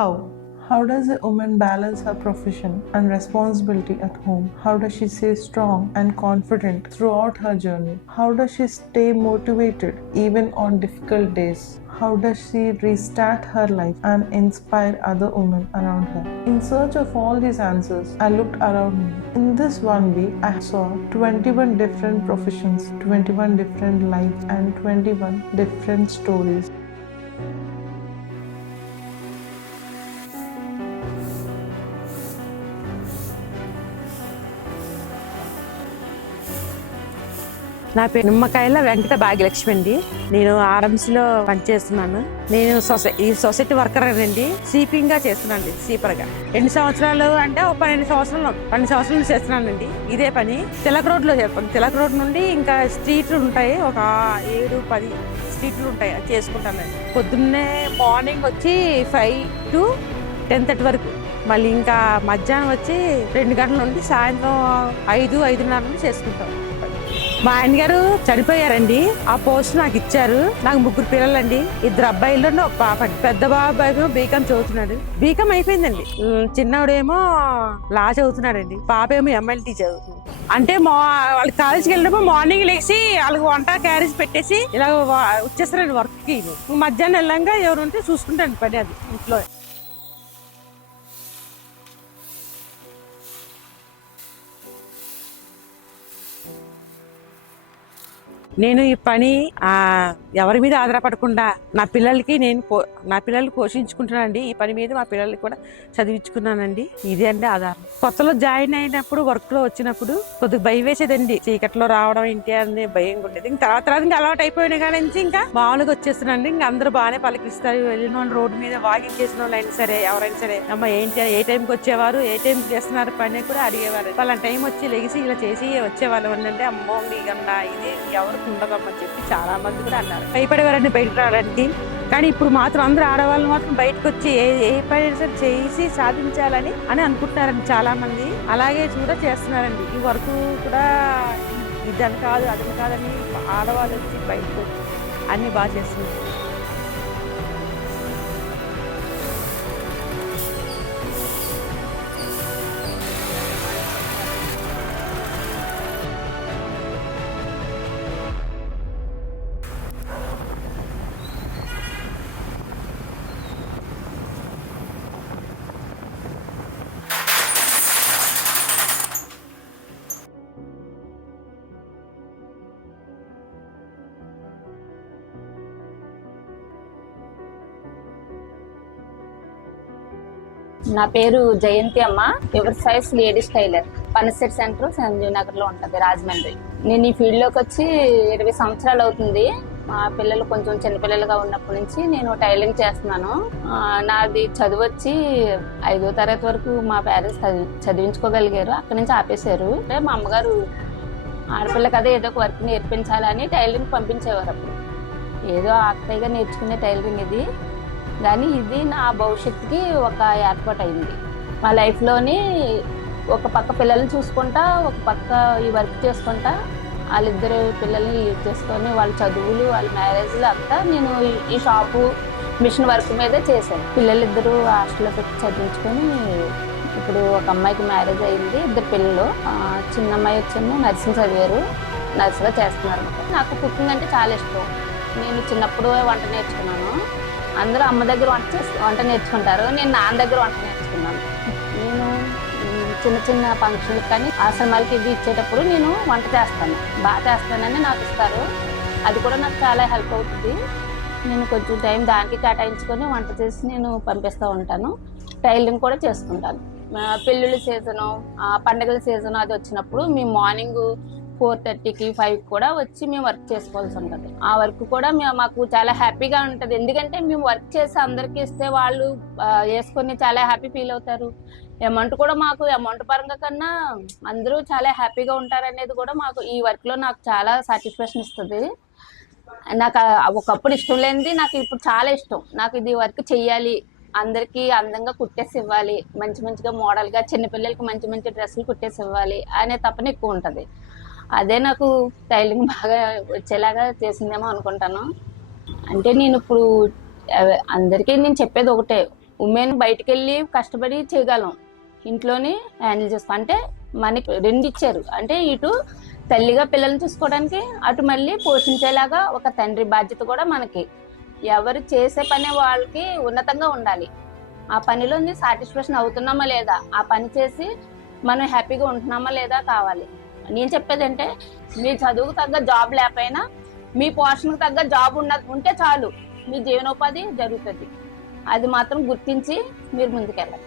How? How does a woman balance her profession and responsibility at home? How does she stay strong and confident throughout her journey? How does she stay motivated even on difficult days? How does she restart her life and inspire other women around her? In search of all these answers, I looked around me. In this one week, I saw 21 different professions, 21 different lives, and 21 different stories. నా పేరు నిమ్మకాయల వెంకట భాగ్యలక్ష్మి అండి. నేను ఆర్ఎంసీలో పనిచేస్తున్నాను. నేను ఈ society worker అండి. Sweeping గా చేస్తున్నానండి. స్వీపర్గా 2 సంవత్సరాలు అంటే 12 సంవత్సరాలు చేస్తున్నానండి. ఇదే పని తిలక్ రోడ్ లో చెప్పండి. తిలక్ రోడ్ నుండి ఇంకా స్ట్రీట్లు ఉంటాయి, ఒక 7-10 స్ట్రీట్లు ఉంటాయి, అది చేసుకుంటానండి. పొద్దున్నే మార్నింగ్ వచ్చి 5 to 10:30 వరకు, మళ్ళీ ఇంకా మధ్యాహ్నం వచ్చి 2 గంటల నుండి సాయంత్రం 5-5:30 నుండి చేసుకుంటాం. మా ఆయన గారు చనిపోయారండి. ఆ పోస్ట్ నాకు ఇచ్చారు. నాకు 3 పిల్లలండి, 2 అబ్బాయిలు, ఒక పాప. పెద్ద బాబాయి బీకాం చదువుతున్నాడు. బీకాం అయిపోయిందండి. చిన్నవాడేమో లా చదువుతున్నాడండి. పాప ఏమో MLT చదువుతుంది. అంటే వాళ్ళకి కాలేజీకి వెళ్ళినప్పుడు మార్నింగ్ లేచి వాళ్ళకి వంట క్యారేజ్ పెట్టేసి ఇలా వచ్చేస్తారండి వర్క్ కి. మధ్యాహ్నం వెళ్ళంగా ఎవరు ఉంటే చూసుకుంటాను పని అది ఇంట్లో. నేను ఈ పని ఎవరి మీద ఆధారపడకుండా నా పిల్లల్ని పోషించుకుంటున్నానండి. ఈ పని మీద మా పిల్లలకి కూడా చదివించుకున్నానండి. ఇదే అండి ఆధారం. కొత్తలో జాయిన్ అయినప్పుడు, వర్క్ లో వచ్చినప్పుడు కొద్దిగా భయం వేసేదండి. చీకట్లో రావడం ఏంటి అని భయం ఉండేది. ఇంకా తర్వాత ఇంకా అలవాటు అయిపోయిన కాడ నుంచి ఇంకా మామూలుగా వచ్చేస్తున్నాండి. ఇంకా అందరూ బాగానే పలకరిస్తారు. వెళ్ళిన వాళ్ళు రోడ్డు మీద వాకింగ్ చేసిన వాళ్ళు అయినా సరే, ఎవరైనా సరే, అమ్మ ఏంటి, ఏ టైంకి వచ్చేవారు, ఏ టైంకి చేస్తున్నారు పని కూడా అడిగేవారు. వాళ్ళ టైం వచ్చి లెగిసి ఇలా చేసి వచ్చేవాళ్ళు. ఏంటంటే అమ్మో మీకన్నా ఇది ఎవరు ఉండదమ్మని చెప్పి చాలా మంది కూడా అన్నారు. భయపడేవారండి బయటకు రావడానికి. కానీ ఇప్పుడు మాత్రం అందరూ ఆడవాళ్ళు మాత్రం బయటకు వచ్చి ఏ పని చేసి సాధించాలని అనుకుంటున్నారండి చాలా మంది. అలాగే కూడా చేస్తున్నారండి. ఈ వరకు కూడా ఇదని కాదు అదని కాదని ఆడవాళ్ళు వచ్చి బయటకు వచ్చి అన్ని బాగా చేస్తున్నారు. నా పేరు జయంతి అమ్మ. ఎవర్ సైజ్ లేడీస్ టైలర్, పనిసెట్ సెంటర్, సంజీవ్ నగర్ లో ఉంటది, రాజమండ్రి. నేను ఈ ఫీల్డ్ లోకి వచ్చి 20 సంవత్సరాలు అవుతుంది. మా పిల్లలు కొంచెం చిన్నపిల్లలుగా ఉన్నప్పటి నుంచి నేను టైలరింగ్ చేస్తున్నాను. నాది చదువు వచ్చి 5వ తరగతి వరకు మా పేరెంట్స్ చదివించుకోగలిగారు. అక్కడి నుంచి ఆపేశారు. అంటే మా అమ్మగారు ఆడపిల్ల కదా ఏదో ఒక వర్క్ నేర్పించాలని టైలరింగ్ పంపించేవారు. అప్పుడు ఏదో ఆక్తయిగా నేర్చుకునే టైలరింగ్ ఇది. కానీ ఇది నా భవిష్యత్తుకి ఒక ఏర్పాటు అయింది. మా లైఫ్లోని ఒక పక్క పిల్లల్ని చూసుకుంటా, ఒక పక్క ఈ వర్క్ చేసుకుంటా, వాళ్ళిద్దరు పిల్లల్ని లీడ్ చేసుకొని వాళ్ళ చదువులు, వాళ్ళ మ్యారేజ్లు అంతా నేను ఈ షాపు మిషన్ వర్క్ మీదే చేశాను. పిల్లలిద్దరూ హాస్టల్లో పెట్టి చదివించుకొని ఇప్పుడు ఒక అమ్మాయికి మ్యారేజ్ అయింది, 2 పిల్లలు. చిన్న అమ్మాయి వచ్చేమో నర్సింగ్ చదివారు, నర్సుగా చేస్తున్నారు. నాకు కుకింగ్ అంటే చాలా ఇష్టం. నేను చిన్నప్పుడు వంట నేర్చుకున్నాను. అందరూ అమ్మ దగ్గర వంట నేర్చుకుంటారు, నేను నాన్న దగ్గర వంట నేర్చుకున్నాను. నేను చిన్న చిన్న ఫంక్షన్లకు కానీ ఆశ్రమాలకి ఇవి ఇచ్చేటప్పుడు నేను వంట చేస్తాను. బాగా చేస్తానని నాకు ఇస్తారు. అది కూడా నాకు చాలా హెల్ప్ అవుతుంది. నేను కొంచెం టైం దానికి కేటాయించుకొని వంట చేసి నేను పంపిస్తూ ఉంటాను. టైలరింగ్ కూడా చేసుకుంటాను. పెళ్ళిళ్ళ సీజను, పండుగల సీజను అది వచ్చినప్పుడు మేము మార్నింగ్ 4:30కి 5కి కూడా వచ్చి మేము వర్క్ చేసుకోవాల్సి ఉంటుంది. ఆ వర్క్ కూడా మాకు చాలా హ్యాపీగా ఉంటుంది. ఎందుకంటే మేము వర్క్ చేసి అందరికి ఇస్తే వాళ్ళు వేసుకొని చాలా హ్యాపీ ఫీల్ అవుతారు. అమౌంట్ కూడా మాకు అమౌంట్ పరంగా కన్నా అందరూ చాలా హ్యాపీగా ఉంటారనేది కూడా మాకు ఈ వర్క్లో నాకు చాలా సాటిస్ఫాక్షన్ ఇస్తుంది. నాకు ఒకప్పుడు ఇష్టం లేనిది నాకు ఇప్పుడు చాలా ఇష్టం. నాకు ఇది వర్క్ చెయ్యాలి, అందరికీ అందంగా కుట్టేసి ఇవ్వాలి, మంచి మంచిగా మోడల్గా చిన్నపిల్లలకి మంచి మంచి డ్రెస్సులు కుట్టేసి ఇవ్వాలి అనే తపన ఎక్కువ ఉంటుంది. అదే నాకు టైలరింగ్ బాగా వచ్చేలాగా చేసిందేమో అనుకుంటాను. అంటే నేను ఇప్పుడు అందరికీ నేను చెప్పేది ఒకటే, ఉమెన్ బయటకు వెళ్ళి కష్టపడి చేయగలం, ఇంట్లోనే హ్యాండిల్ చేసుకో. అంటే మనకి రెండు ఇచ్చారు, అంటే ఇటు తల్లిగా పిల్లల్ని చూసుకోవడానికి, అటు మళ్ళీ పోషించేలాగా ఒక తండ్రి బాధ్యత కూడా మనకి. ఎవరు చేసే పని వాళ్ళకి ఉన్నతంగా ఉండాలి. ఆ పనిలో సాటిస్ఫాక్షన్ అవుతున్నామా లేదా, ఆ పని చేసి మనం హ్యాపీగా ఉంటున్నామా లేదా కావాలి. నేను చెప్పేది అంటే మీ చదువుకు తగ్గ జాబ్ లేకపోయినా మీ పోషణకు తగ్గ జాబ్ ఉంటే చాలు, మీ జీవనోపాధి జరుగుతుంది. అది మాత్రం గుర్తించి మీరు ముందుకెళ్ళాలి.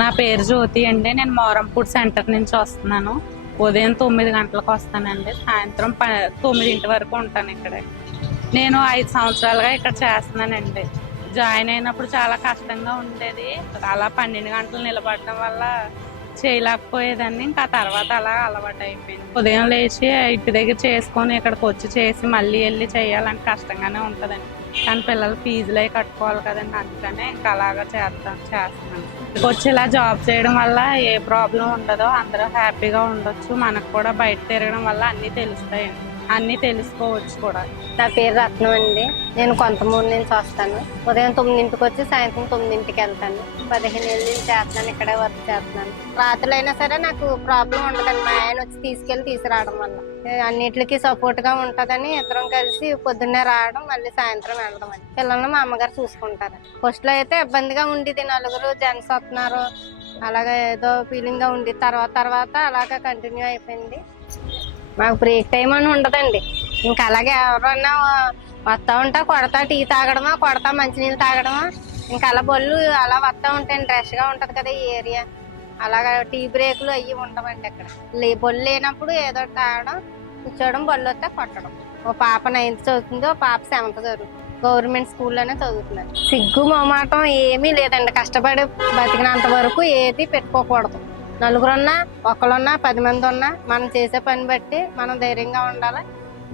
నా పేరు జ్యోతి అండి. నేను మోరంపూడి సెంటర్ నుంచి వస్తున్నాను. ఉదయం 9 గంటలకు వస్తానండి, సాయంత్రం 9 వరకు ఉంటాను ఇక్కడ. నేను 5 సంవత్సరాలుగా ఇక్కడ చేస్తున్నానండి. జాయిన్ అయినప్పుడు చాలా కష్టంగా ఉండేది, అలా 12 గంటలు నిలబడడం వల్ల చేయలేకపోయేదాన్ని. ఇంకా తర్వాత అలా అలవాటు అయిపోయింది. ఉదయం లేచి ఇంటి దగ్గర చేసుకొని ఇక్కడికి వచ్చి చేసి మళ్ళీ వెళ్ళి చేయాలంటే కష్టంగానే ఉంటుందండి. కానీ పిల్లలు ఫీజులు అవి కట్టుకోవాలి కదండి, అందుకనే ఇంకా అలాగా చేస్తున్నాను. వచ్చి ఇలా జాబ్ చేయడం వల్ల ఏ ప్రాబ్లం ఉండదో, అందరూ హ్యాపీగా ఉండొచ్చు. మనకు కూడా బయట తిరగడం వల్ల అన్నీ తెలుస్తాయండి, అన్నీ తెలుసుకోవచ్చు కూడా. నా పేరు రత్నం అండి. నేను కొంతమూరు నుంచి వస్తాను. ఉదయం 9కి వచ్చి సాయంత్రం 9కి వెళ్తాను. 15 ఏళ్ళ నుంచి చేస్తున్నాను, ఇక్కడే వర్క్ చేస్తున్నాను. రాత్రులు అయినా సరే నాకు ప్రాబ్లం ఉండదండి, మా ఆయన వచ్చి తీసుకెళ్ళి తీసుకురావడం వల్ల. అన్నిటికీ సపోర్ట్ గా ఉంటదని ఇద్దరం కలిసి పొద్దున్నే రావడం, మళ్ళీ సాయంత్రం వెళ్ళడం అండి. పిల్లల్ని మా అమ్మగారు చూసుకుంటారు. ఫస్ట్ లో అయితే ఇబ్బందిగా ఉండేది, 4 జెంట్స్ వస్తున్నారు అలాగే ఏదో ఫీలింగ్ గా ఉండేది. తర్వాత అలాగా కంటిన్యూ అయిపోయింది. మాకు బ్రేక్ టైం అని ఉండదండి. ఇంకా అలాగే ఎవరన్నా వస్తా ఉంటా, కొడతా టీ తాగడమా, కొడతా మంచినీళ్ళు తాగడమా, ఇంకా అలా బళ్ళు అలా వస్తా ఉంటాయండి. రష్ గా ఉంటది కదా ఈ ఏరియా. అలాగా టీ బ్రేక్లు అయ్యి ఉండవండి అక్కడ. బళ్ళు లేనప్పుడు ఏదో తాగడం, కూర్చోవడం, బళ్ళు వస్తే కొట్టడం. ఓ పాప 9th చదువుతుంది, ఓ పాప 7th చదువుతుంది. గవర్నమెంట్ స్కూల్లోనే చదువుతున్నారు. సిగ్గు మొమాటం ఏమీ లేదండి. కష్టపడి బతికినంత వరకు ఏది పెట్టుకోకూడదు. నలుగురున్నా, ఒకళ్ళున్నా, 10 మంది ఉన్నా మనం చేసే పని బట్టి మనం ధైర్యంగా ఉండాలి,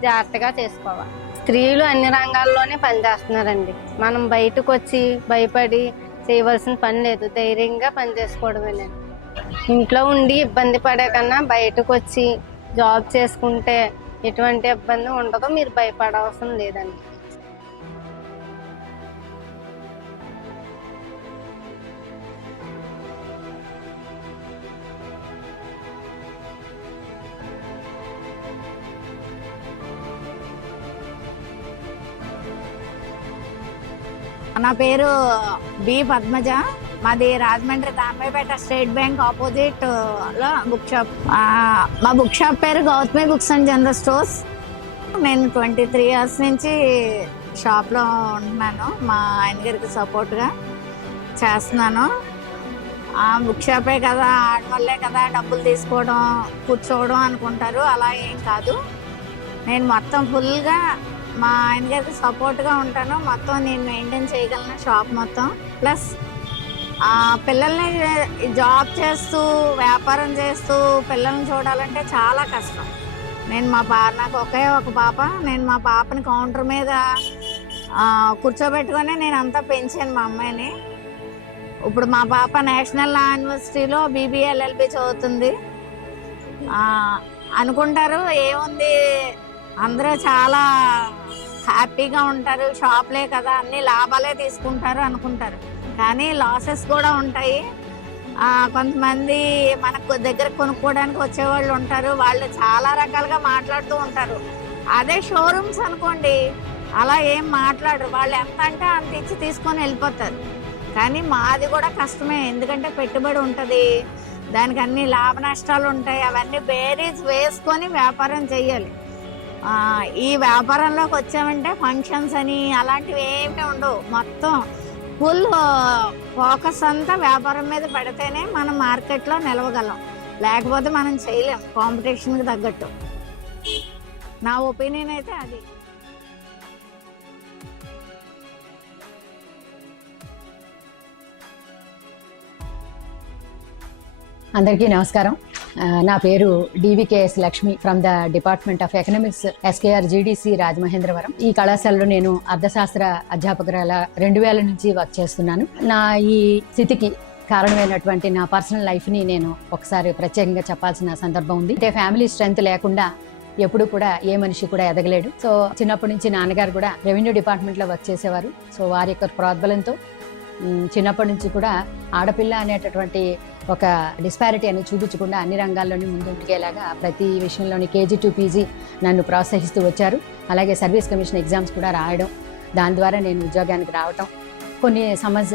జాగ్రత్తగా చేసుకోవాలి. స్త్రీలు అన్ని రంగాల్లోనే పనిచేస్తున్నారండి. మనం బయటకు వచ్చి భయపడి చేయవలసిన పని లేదు, ధైర్యంగా పని చేసుకోవడమేనండి. ఇంట్లో ఉండి ఇబ్బంది పడే కన్నా బయటకు వచ్చి జాబ్ చేసుకుంటే ఎటువంటి ఇబ్బంది ఉండదో, మీరు భయపడవసరం లేదండి. నా పేరు బి పద్మజ. మాది రాజమండ్రి దామేపేట స్టేట్ బ్యాంక్ ఆపోజిట్ లో బుక్ షాప్. మా బుక్ షాప్ పేరు Gautami books and general stores. నేను 23 years నుంచి షాప్లో ఉంటున్నాను. మా ఆయన గారికి సపోర్ట్గా చేస్తున్నాను. బుక్ షాపే కదా, ఆడవాళ్ళే కదా డబ్బులు తీసుకోవడం కూర్చోవడం అనుకుంటారు, అలా ఏం కాదు. నేను మొత్తం ఫుల్గా మా ఆయన గారికి సపోర్ట్గా ఉంటాను. మొత్తం నేను మెయింటైన్ చేయగలను షాప్ మొత్తం. ప్లస్ పిల్లల్ని జాబ్ చేస్తూ వ్యాపారం చేస్తూ పిల్లల్ని చూడాలంటే చాలా కష్టం. నాకు ఒకే ఒక పాప. నేను మా పాపని కౌంటర్ మీద కూర్చోబెట్టుకొని నేను అంతా పెంచాను మా అమ్మాయిని. ఇప్పుడు మా పాప నేషనల్ లా యూనివర్సిటీలో BBA LLB చదువుతుంది. అనుకుంటారు ఏముంది, అందరూ చాలా హ్యాపీగా ఉంటారు, షాప్లే కదా అన్ని లాభాలే తీసుకుంటారు అనుకుంటారు. కానీ లాసెస్ కూడా ఉంటాయి. కొంతమంది మనకు దగ్గర కొనుక్కోవడానికి వచ్చేవాళ్ళు ఉంటారు, వాళ్ళు చాలా రకాలుగా మాట్లాడుతూ ఉంటారు. అదే షోరూమ్స్ అనుకోండి, అలా ఏం మాట్లాడరు. వాళ్ళు ఎంత అంటే అంత ఇచ్చి తీసుకొని వెళ్ళిపోతారు. కానీ మాది కూడా కష్టమే, ఎందుకంటే పెట్టుబడి ఉంటుంది, దానికి అన్ని లాభ నష్టాలు ఉంటాయి. అవన్నీ బేరీజ్ వేసుకొని వ్యాపారం చెయ్యాలి. ఈ వ్యాపారంలోకి వచ్చామంటే ఫంక్షన్స్ అని అలాంటివి ఏమీ ఉండవు. మొత్తం ఫుల్ ఫోకస్ అంతా వ్యాపారం మీద పెడితేనే మనం మార్కెట్లో నిలవగలం, లేకపోతే మనం చేయలేం కాంపిటీషన్కి తగ్గట్టు. నా ఒపీనియన్ అయితే అది. అందరికీ నమస్కారం. నా పేరు DVKS Lakshmi from the department of economics, SKR GDC Rajamahendravaram. ఈ కళాశాలలో నేను అర్థశాస్త్ర అధ్యాపకురాల 2000 నుంచి వర్క్ చేస్తున్నాను. నా ఈ స్థితికి కారణమైనటువంటి నా పర్సనల్ లైఫ్ని నేను ఒకసారి ప్రత్యేకంగా చెప్పాల్సిన సందర్భం ఉంది. అంటే ఫ్యామిలీ స్ట్రెంత్ లేకుండా ఎప్పుడు కూడా ఏ మనిషి కూడా ఎదగలేడు. సో చిన్నప్పటి నుంచి నాన్నగారు కూడా రెవెన్యూ డిపార్ట్మెంట్లో వర్క్ చేసేవారు. సో వారి యొక్క ప్రోద్బలంతో చిన్నప్పటి నుంచి కూడా ఆడపిల్ల అనేటటువంటి ఒక డిస్పారిటీ అని చూపించకుండా అన్ని రంగాల్లోని ముందుంటికేలాగా ప్రతి విషయంలోని కేజీ టు పీజీ నన్ను ప్రోత్సహిస్తూ వచ్చారు. అలాగే సర్వీస్ కమిషన్ ఎగ్జామ్స్ కూడా రాయడం, దాని ద్వారా నేను ఉద్యోగానికి రావటం, కొన్ని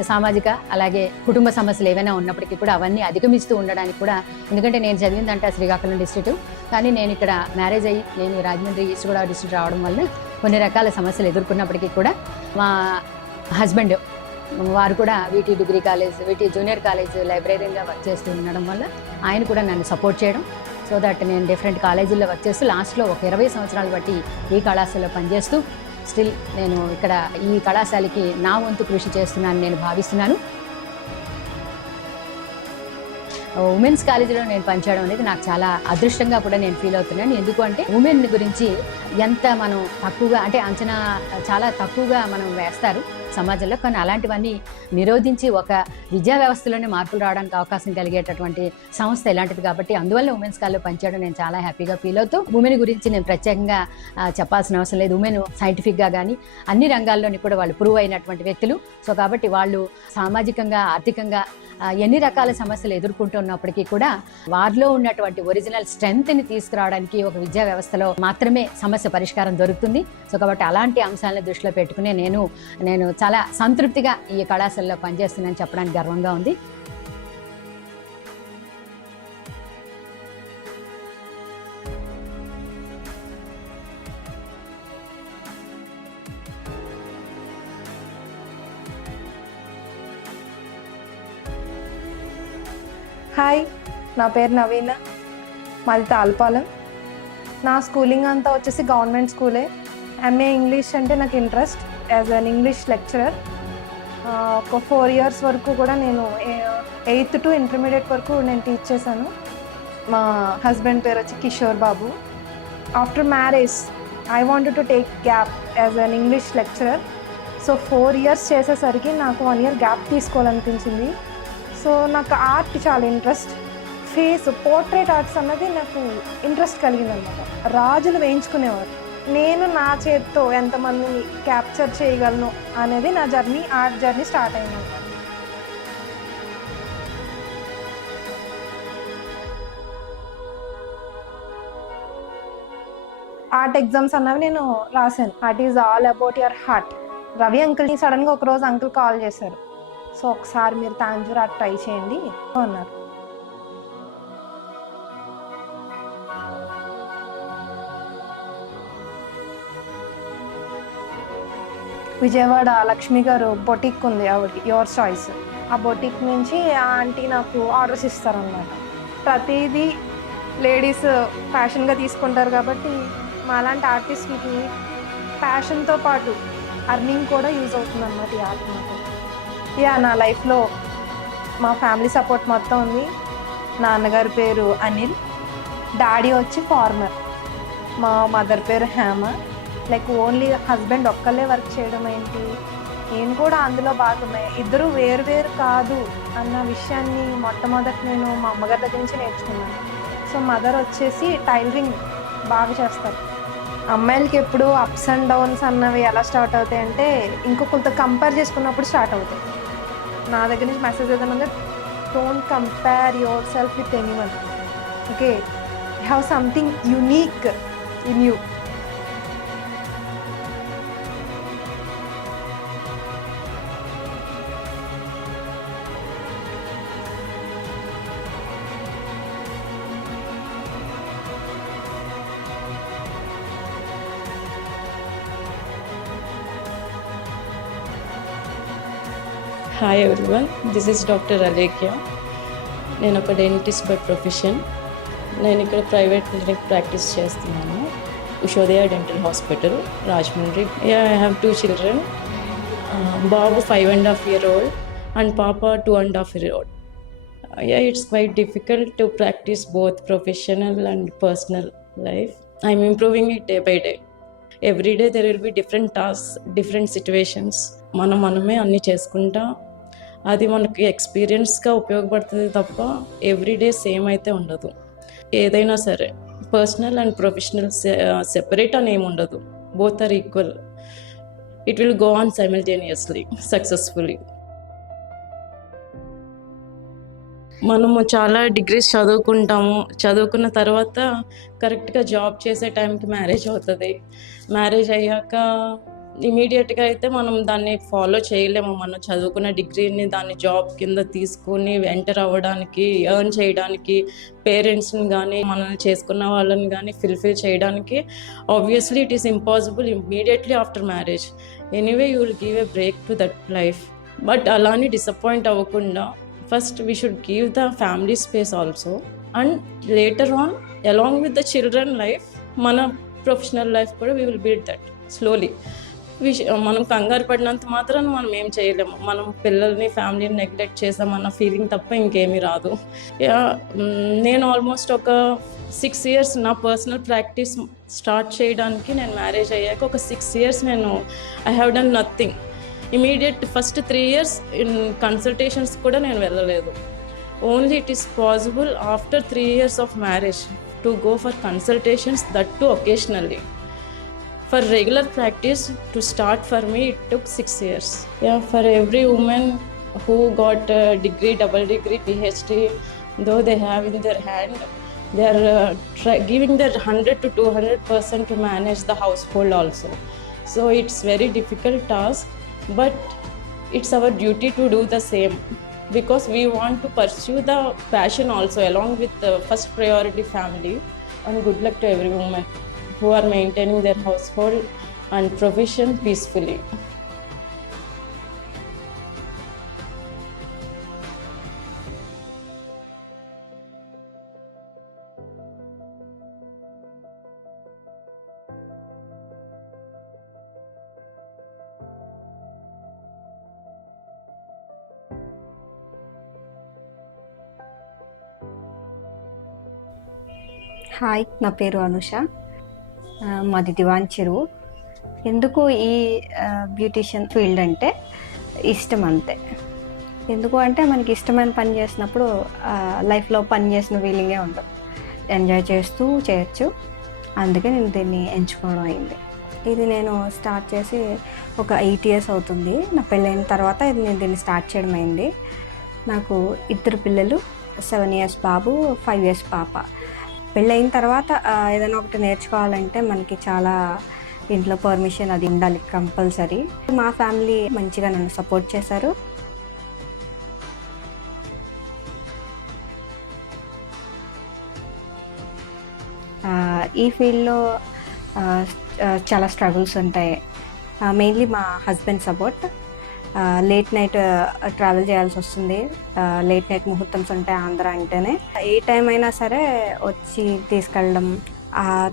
సామాజిక అలాగే కుటుంబ సమస్యలు ఏవైనా ఉన్నప్పటికీ కూడా అవన్నీ అధిగమిస్తూ ఉండడానికి కూడా, ఎందుకంటే నేను చదివిందంటే శ్రీకాకుళం డిస్ట్రిక్ట్, కానీ నేను ఇక్కడ మ్యారేజ్ అయ్యి నేను రాజమండ్రి ఈస్ట్ గోదావరి డిస్ట్రిక్ట్ రావడం వల్ల కొన్ని రకాల సమస్యలు ఎదుర్కొన్నప్పటికీ కూడా మా హస్బెండ్ వారు కూడా వీటి డిగ్రీ కాలేజ్, వీటి జూనియర్ కాలేజ్ లైబ్రరీగా వర్క్ చేస్తూ ఉండడం వల్ల ఆయన కూడా నన్ను సపోర్ట్ చేయడం, సో దట్ నేను డిఫరెంట్ కాలేజీల్లో వర్క్ చేస్తూ లాస్ట్లో ఒక 20 సంవత్సరాలు బట్టి ఈ కళాశాలలో పనిచేస్తూ స్టిల్ నేను ఇక్కడ ఈ కళాశాలకి నా వంతు కృషి చేస్తున్నానని నేను భావిస్తున్నాను. ఉమెన్స్ కాలేజీలో నేను పనిచేయడం అనేది నాకు చాలా అదృష్టంగా కూడా నేను ఫీల్ అవుతున్నాను. ఎందుకు అంటే ఉమెన్ గురించి ఎంత మనం తక్కువగా, అంటే అంచనా చాలా తక్కువగా మనం వేస్తారు సమాజంలో, కానీ అలాంటివన్నీ నిరోధించి ఒక విద్యా వ్యవస్థలోనే మార్పులు రావడానికి అవకాశం కలిగేటటువంటి సంస్థ ఇలాంటిది. కాబట్టి అందువల్ల ఉమెన్స్ కాలేజీలో పనిచేయడం నేను చాలా హ్యాపీగా ఫీల్ అవుతూ, ఉమెన్ గురించి నేను ప్రత్యేకంగా చెప్పాల్సిన అవసరం లేదు. ఉమెన్ సైంటిఫిక్గా కానీ అన్ని రంగాల్లోని కూడా వాళ్ళు ప్రూవ్ అయినటువంటి వ్యక్తులు. సో కాబట్టి వాళ్ళు సామాజికంగా, ఆర్థికంగా ఎన్ని రకాల సమస్యలు ఎదుర్కొంటున్నప్పటికీ కూడా వారిలో ఉన్నటువంటి ఒరిజినల్ స్ట్రెంగ్త్ని తీసుకురావడానికి ఒక విద్యా వ్యవస్థలో మాత్రమే సమస్య పరిష్కారం దొరుకుతుంది. సో కాబట్టి అలాంటి అంశాలను దృష్టిలో పెట్టుకుని నేను చాలా సంతృప్తిగా ఈ కళాశాలలో పనిచేస్తున్నానని చెప్పడానికి గర్వంగా ఉంది. హాయ్, నా పేరు నవీన, మాది తాల్పాలెం. నా స్కూలింగ్ అంతా వచ్చేసి గవర్నమెంట్ స్కూలే. ఎంఏ ఇంగ్లీష్ అంటే నాకు interest as an English lecturer. ఒక 4 years వరకు కూడా నేను 8th to ఇంటర్మీడియట్ వరకు నేను టీచ్ చేశాను. మా హస్బెండ్ పేరు వచ్చి Kishore Babu. After marriage I wanted to take gap as an English lecturer. So 4 years చేసేసరికి నాకు 1 year గ్యాప్ తీసుకోవాలనిపించింది. సో నాకు ఆర్ట్ చాలా ఇంట్రెస్ట్. పోర్ట్రేట్ ఆర్ట్స్ అన్నది నాకు ఇంట్రెస్ట్ కలిగిందనమాట. రాజులు వేయించుకునేవారు, నేను నా చేతితో ఎంతమందిని క్యాప్చర్ చేయగలను అనేది నా ఆర్ట్ జర్నీ స్టార్ట్ అయిందన్నమాట. ఆర్ట్ ఎగ్జామ్స్ అన్నవి నేను రాశాను. Art is all about your heart. Ravi అంకుల్ని సడన్గా ఒకరోజు అంకుల్ కాల్ చేశారు. సో ఒకసారి మీరు తాంజూర్ ఆర్ట్ ట్రై చేయండి అన్నారు. విజయవాడ లక్ష్మి గారు బొటిక్ ఉంది, ఆవిడ యువర్ చాయిస్. ఆ బొటిక్ నుంచి ఆ ఆంటీ నాకు ఆర్డర్స్ ఇస్తారన్నమాట. ప్రతిదీ లేడీస్ ఫ్యాషన్గా తీసుకుంటారు కాబట్టి మా అలాంటి ఆర్టిస్ట్కి ఫ్యాషన్తో పాటు అర్నింగ్ కూడా యూజ్ అవుతుంది అన్నమాట ఈ ఆర్ట్ నాకు. నా లైఫ్లో మా ఫ్యామిలీ సపోర్ట్ మొత్తం ఉంది. నాన్నగారి పేరు అనిల్, డాడీ వచ్చి ఫార్మర్, మా మదర్ పేరు హేమ. లైక్ ఓన్లీ హస్బెండ్ ఒక్కళ్ళే వర్క్ చేయడం ఏంటి, నేను కూడా అందులో భాగమే. ఇద్దరు వేరు కాదు అన్న విషయాన్ని మొట్టమొదటి నేను మా అమ్మగారి దగ్గర నుంచి నేర్చుకున్నాను. సో మదర్ వచ్చేసి టైలరింగ్ బాగా చేస్తారు. అమ్మాయిలకి ఎప్పుడు అప్స్ అండ్ డౌన్స్ అన్నవి ఎలా స్టార్ట్ అవుతాయి అంటే ఇంకొకరితో కంపేర్ చేసుకున్నప్పుడు స్టార్ట్ అవుతాయి. నా దగ్గర నుంచి మెసేజ్ ఏదైనా, don't compare your self with anyone. Okay, you have something unique in you. Hi everyone, this is doctor Alekhya. నేను ఒక డెంటిస్ట్ బై ప్రొఫెషన్. నేను ఇక్కడ ప్రైవేట్ క్లినిక్ ప్రాక్టీస్ చేస్తున్నాను, Ushodaya dental hospital, Rajahmundry. I have 2 children. Babu 5.5 years old and Papa 2.5 years old. It's quite difficult to practice both professional and personal life. I'm improving it day by day. Every day there will be different tasks, different situations. మనమే అన్నీ చేసుకుంటా అది మనకి ఎక్స్పీరియన్స్గా ఉపయోగపడుతుంది తప్ప everyday same అయితే ఉండదు. ఏదైనా సరే పర్సనల్ అండ్ ప్రొఫెషనల్ సెపరేట్ అని ఏమి ఉండదు. Both are equal. It will go on simultaneously successfully. మనము చాలా డిగ్రీస్ చదువుకుంటాము. చదువుకున్న తర్వాత కరెక్ట్గా జాబ్ చేసే టైంకి మ్యారేజ్ అవుతుంది. మ్యారేజ్ అయ్యాక ఇమీడియట్గా అయితే మనం దాన్ని ఫాలో చేయలేము. మనం చదువుకున్న డిగ్రీని దాన్ని జాబ్ కింద తీసుకుని ఎంటర్ అవ్వడానికి, ఎర్న్ చేయడానికి, పేరెంట్స్ని కానీ మనల్ని చేసుకున్న వాళ్ళని కానీ ఫుల్ఫిల్ చేయడానికి obviously it is impossible immediately after marriage. Anyway you will give a break to that life. But అలానే డిసప్పాయింట్ అవ్వకుండా first we should give the family space also, and later on along with the children life mana professional life kuda we will build that slowly. మనం కంగారు పడినంత మాత్రాన మనం ఏం చేయలేము. మనం పిల్లల్ని ఫ్యామిలీని నెగ్లెక్ట్ చేసామన్న ఫీలింగ్ తప్ప ఇంకేమీ రాదు. నేను ఆల్మోస్ట్ ఒక 6 years నా పర్సనల్ ప్రాక్టీస్ స్టార్ట్ చేయడానికి నేను మ్యారేజ్ అయ్యాక ఒక 6 years నేను I have done nothing. Immediate first 3 years in consultations కూడా నేను వెళ్ళలేదు. Only it is possible after 3 years of marriage to go for consultations, that to occasionally. For regular practice to start for me it took 6 years. For every women who got degree, double degree, PhD, though they have in their hand, they are giving their 100 to 200% to manage the household also. So it's very difficult task. But it's our duty to do the same because we want to pursue the passion also along with the first priority family. And good luck to every woman who are maintaining their household and profession peacefully. Hi, నా పేరు అనుష. మాది దివాన్ చెరువు. ఎందుకు ఈ beautician field అంటే ఇష్టం అంతే. ఎందుకు అంటే మనకి ఇష్టమైన పని చేసినప్పుడు లైఫ్లో పని చేసిన ఫీలింగే ఉండదు. ఎంజాయ్ చేస్తూ చేయొచ్చు. అందుకే నేను దీన్ని ఎంచుకోవడం అయింది. ఇది నేను స్టార్ట్ చేసి ఒక 8 years అవుతుంది. నా పెళ్ళైన తర్వాత నేను దీన్ని స్టార్ట్ చేయడం అయింది. నాకు 2 పిల్లలు, 7 years బాబు, 5 years పాప. పెళ్ళైన తర్వాత ఏదైనా ఒకటి నేర్చుకోవాలంటే మనకి చాలా ఇంట్లో పర్మిషన్ అది ఉండాలి కంపల్సరీ. మా ఫ్యామిలీ మంచిగా నన్ను సపోర్ట్ చేశారు. ఈ ఫీల్డ్లో చాలా స్ట్రగుల్స్ ఉంటాయి. మెయిన్లీ మా husband support. Late night travel చేయాల్సి వస్తుంది. లేట్ నైట్ ముహూర్తమ్స్ ఉంటాయి ఆంధ్ర అంటేనే. ఏ టైం అయినా సరే వచ్చి తీసుకెళ్ళడం,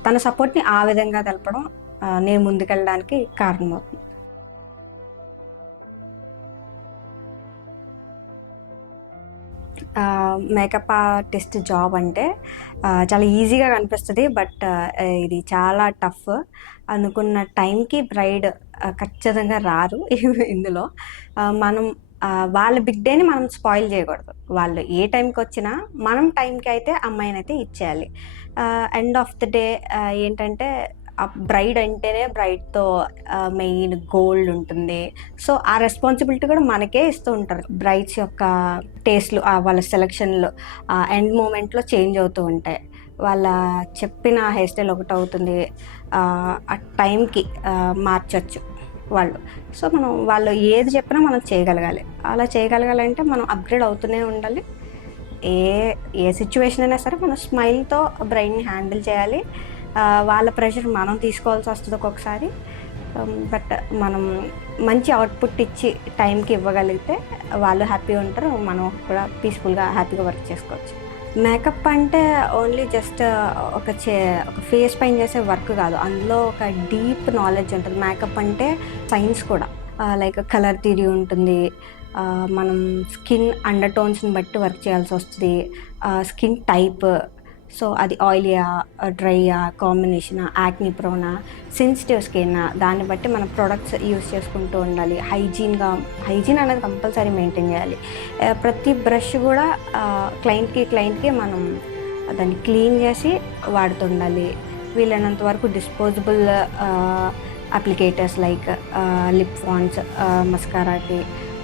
తన సపోర్ట్ని ఆ విధంగా తెలపడం నేను ముందుకెళ్ళడానికి కారణమవుతుంది. మేకప్ ఆర్టిస్ట్ జాబ్ అంటే చాలా ఈజీగా కనిపిస్తుంది. బట్ ఇది చాలా టఫ్. అనుకున్న టైంకి బ్రైడ్ ఖచ్చితంగా రారు ఇందులో. మనం వాళ్ళ బిగ్ డేని మనం స్పాయిల్ చేయకూడదు. వాళ్ళు ఏ టైంకి వచ్చినా మనం టైంకి అయితే అమ్మాయిని అయితే ఇచ్చేయాలి. ఎండ్ ఆఫ్ ద డే ఏంటంటే బ్రైడ్ అంటేనే బ్రైడ్తో మెయిన్ గోల్డ్ ఉంటుంది. సో ఆ రెస్పాన్సిబిలిటీ కూడా మనకే ఇస్తూ ఉంటారు. బ్రైడ్స్ యొక్క టేస్ట్లు, వాళ్ళ సెలక్షన్లు ఎండ్ మూమెంట్లో చేంజ్ అవుతూ ఉంటాయి. వాళ్ళ చెప్పిన హెయిర్ స్టైల్ ఒకటి అవుతుంది, ఆ టైంకి మార్చచ్చు వాళ్ళు. సో మనం వాళ్ళు ఏది చెప్పినా మనం చేయగలగాలి. అలా చేయగలగాలంటే మనం అప్గ్రేడ్ అవుతూనే ఉండాలి. ఏ సిచ్యువేషన్ అయినా సరే మనం స్మైల్తో బ్రైడ్ని హ్యాండిల్ చేయాలి. వాళ్ళ ప్రెషర్ మనం తీసుకోవాల్సి వస్తుంది ఒక్కొక్కసారి. బట్ మనం మంచి అవుట్పుట్ ఇచ్చి టైంకి ఇవ్వగలిగితే వాళ్ళు హ్యాపీగా ఉంటారు, మనం కూడా పీస్ఫుల్గా హ్యాపీగా వర్క్ చేసుకోవచ్చు. మేకప్ అంటే ఓన్లీ జస్ట్ ఒక ఫేస్ పైన చేసే వర్క్ కాదు, అందులో ఒక డీప్ నాలెడ్జ్ ఉంటుంది. మేకప్ అంటే సైన్స్ కూడా. లైక్ కలర్ థియరీ ఉంటుంది, మనం స్కిన్ అండర్ టోన్స్ని బట్టి వర్క్ చేయాల్సి వస్తుంది, స్కిన్ టైప్. సో అది ఆయిలీయా, డ్రైయా, కాంబినేషనా, యాక్ని ప్రోనా, సెన్సిటివ్ స్కిన్, దాన్ని బట్టి మనం ప్రొడక్ట్స్ యూస్ చేసుకుంటూ ఉండాలి. హైజీన్ అనేది కంపల్సరీ మెయింటైన్ చేయాలి. ప్రతి బ్రష్ కూడా క్లయింట్కి మనం దాన్ని క్లీన్ చేసి వాడుతుండాలి. వీలైనంత వరకు డిస్పోజబుల్ అప్లికేటర్స్ లైక్ లిప్ ఫాన్స్, మస్కారాకి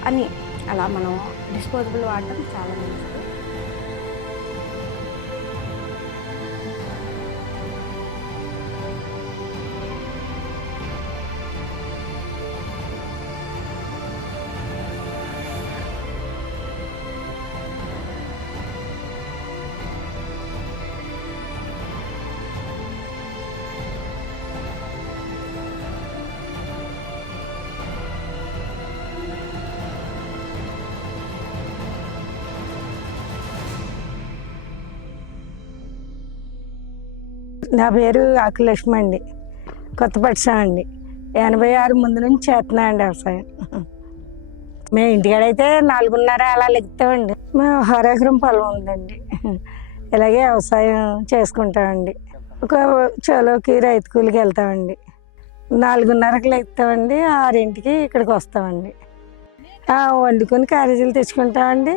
అన్నీ అలా మనం డిస్పోజబుల్ వాడటం చాలా మంచిది. నా పేరు ఆకులక్ష్మి అండి, కొత్తపట్నం అండి. 86 ముందు నుంచి చేస్తున్నా అండి వ్యవసాయం. మేము ఇంటికాడైతే 4:30 అలా లెగుతామండి. మేము 1 ఎకరం పొలం ఉందండి. ఇలాగే వ్యవసాయం చేసుకుంటామండి. ఒక చోలోకి రైతు కూలికి వెళ్తామండి. 4:30కి లెగుతామండి, 6ంటికి ఇక్కడికి వస్తామండి. వండుకొని క్యారేజీలు తెచ్చుకుంటామండి.